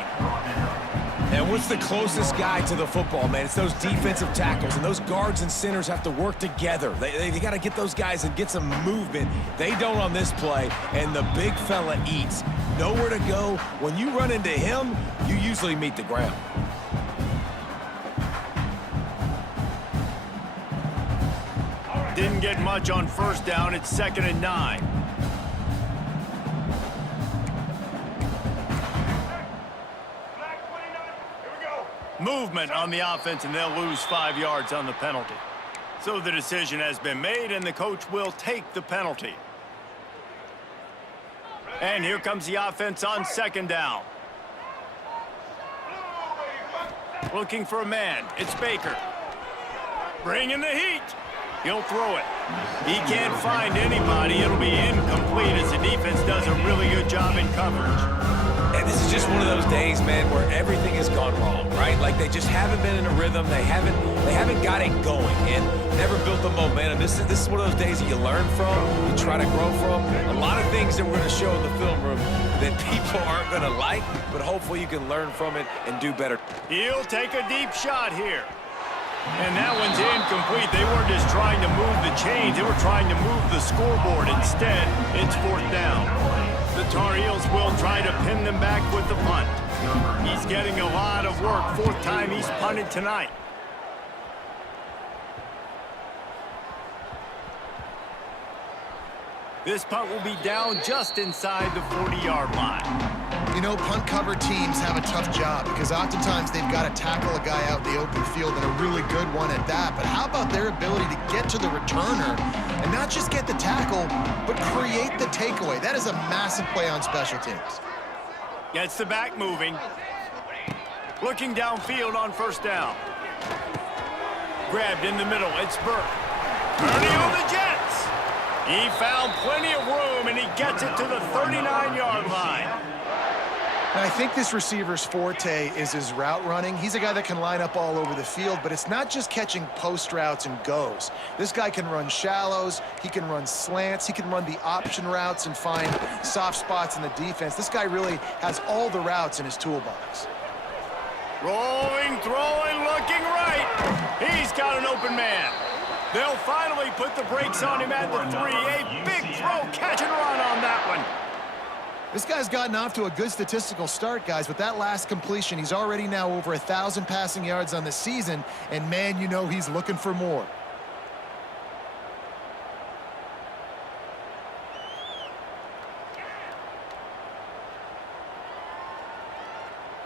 And what's the closest guy to the football, man? It's those defensive tackles, and those guards and centers have to work together. They got to get those guys and get some movement. They don't on this play, and the big fella eats. Nowhere to go. When you run into him, you usually meet the ground. Didn't get much on first down. It's 2nd and 9. Movement on the offense, and they'll lose 5 yards on the penalty. So the decision has been made, and the coach will take the penalty. And here comes the offense on 2nd down. Looking for a man. It's Baker. Bringing the heat. He'll throw it. He can't find anybody. It'll be incomplete as the defense does a really good job in coverage. And this is just one of those days, man, where everything has gone wrong, right? Like they just haven't been in a rhythm. They haven't got it going and never built the momentum. This is one of those days that you learn from, you try to grow from. A lot of things that we're going to show in the film room that people aren't going to like, but hopefully you can learn from it and do better. He'll take a deep shot here. And that one's incomplete. They weren't just trying to move the chains. They were trying to move the scoreboard. Instead, it's 4th down. The Tar Heels will try to pin them back with the punt. He's getting a lot of work. 4th time he's punted tonight. This punt will be down just inside the 40-yard line. You know, punt cover teams have a tough job because oftentimes they've got to tackle a guy out in the open field and a really good one at that. But how about their ability to get to the returner and not just get the tackle, but create the takeaway? That is a massive play on special teams. Gets the back moving. Looking downfield on 1st down. Grabbed in the middle. It's Burke. Ernie on the Jets. He found plenty of room, and he gets it to the 39-yard line. And I think this receiver's forte is his route running. He's a guy that can line up all over the field, but it's not just catching post routes and goes. This guy can run shallows, he can run slants, he can run the option routes and find soft spots in the defense. This guy really has all the routes in his toolbox. Rolling, throwing, looking right. He's got an open man. They'll finally put the brakes on him at the 3. A big throw, catch and run on that one. This guy's gotten off to a good statistical start, guys. With that last completion, he's already now over 1,000 passing yards on the season, and man, you know he's looking for more.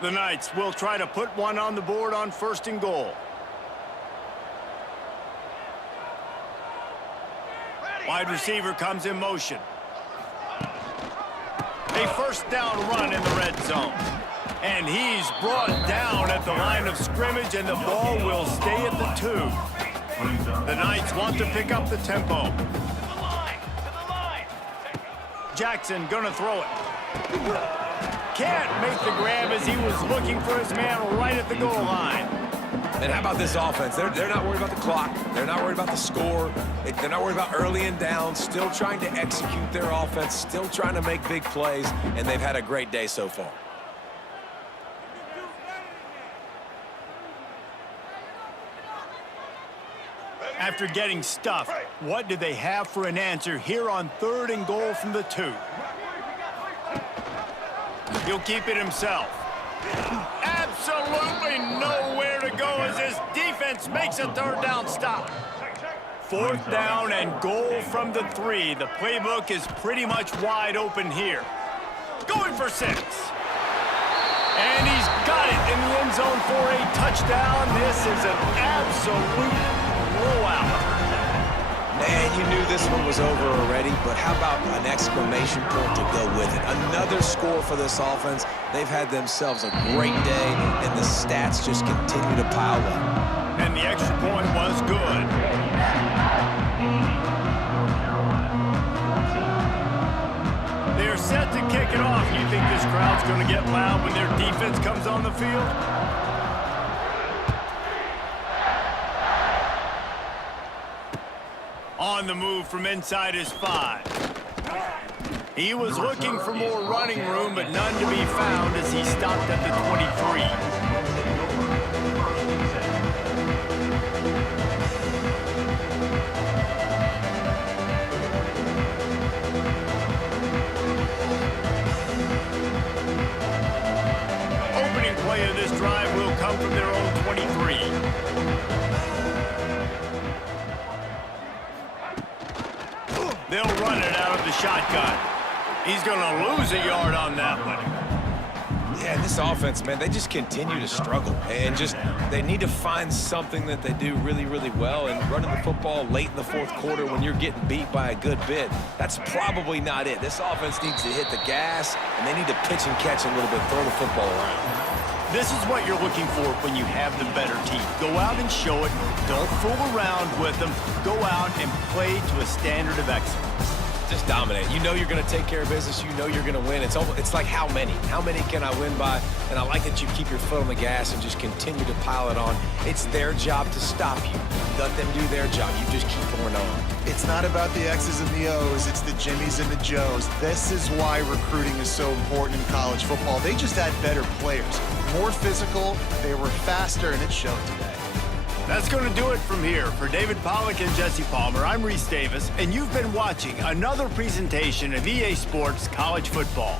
The Knights will try to put one on the board on 1st and goal. Wide receiver comes in motion. A 1st down run in the red zone. And he's brought down at the line of scrimmage, and the ball will stay at the 2. The Knights want to pick up the tempo. Jackson gonna throw it. Can't make the grab as he was looking for his man right at the goal line. And how about this offense? They're not worried about the clock. They're not worried about the score. They're not worried about early and down. Still trying to execute their offense. Still trying to make big plays. And they've had a great day so far. After getting stuffed, what do they have for an answer here on 3rd and goal from the 2? He'll keep it himself. Absolutely nowhere to go as his defense makes a third down stop. 4th down and goal from the 3. The playbook is pretty much wide open here. Going for 6. And he's got it in the end zone for a touchdown. This is an absolute blowout. Man, you knew this one was over already, but how about an exclamation point to go with it? Another score for this offense. They've had themselves a great day, and the stats just continue to pile up. And the extra point was good. They're set to kick it off. You think this crowd's going to get loud when their defense comes on the field? On the move from inside his 5. He was looking for more running room, but none to be found as he stopped at the 23. Opening play of this drive will come from their own 23. They'll run it out of the shotgun. He's going to lose a yard on that one. Yeah, this offense, man, they just continue to struggle. And they need to find something that they do really, really well. And running the football late in the 4th quarter when you're getting beat by a good bit, that's probably not it. This offense needs to hit the gas, and they need to pitch and catch a little bit, throw the football around. This is what you're looking for when you have the better team. Go out and show it. Don't fool around with them. Go out and play to a standard of excellence. Just dominate. You know you're going to take care of business. You know you're going to win. It's like how many? How many can I win by? And I like that you keep your foot on the gas and just continue to pile it on. It's their job to stop you. Let them do their job. You just keep pouring on. It's not about the X's and the O's. It's the Jimmies and the Joes. This is why recruiting is so important in college football. They just had better players. More physical, they were faster, and it showed today. That's going to do it from here. For David Pollack and Jesse Palmer, I'm Reese Davis, and you've been watching another presentation of EA Sports College Football.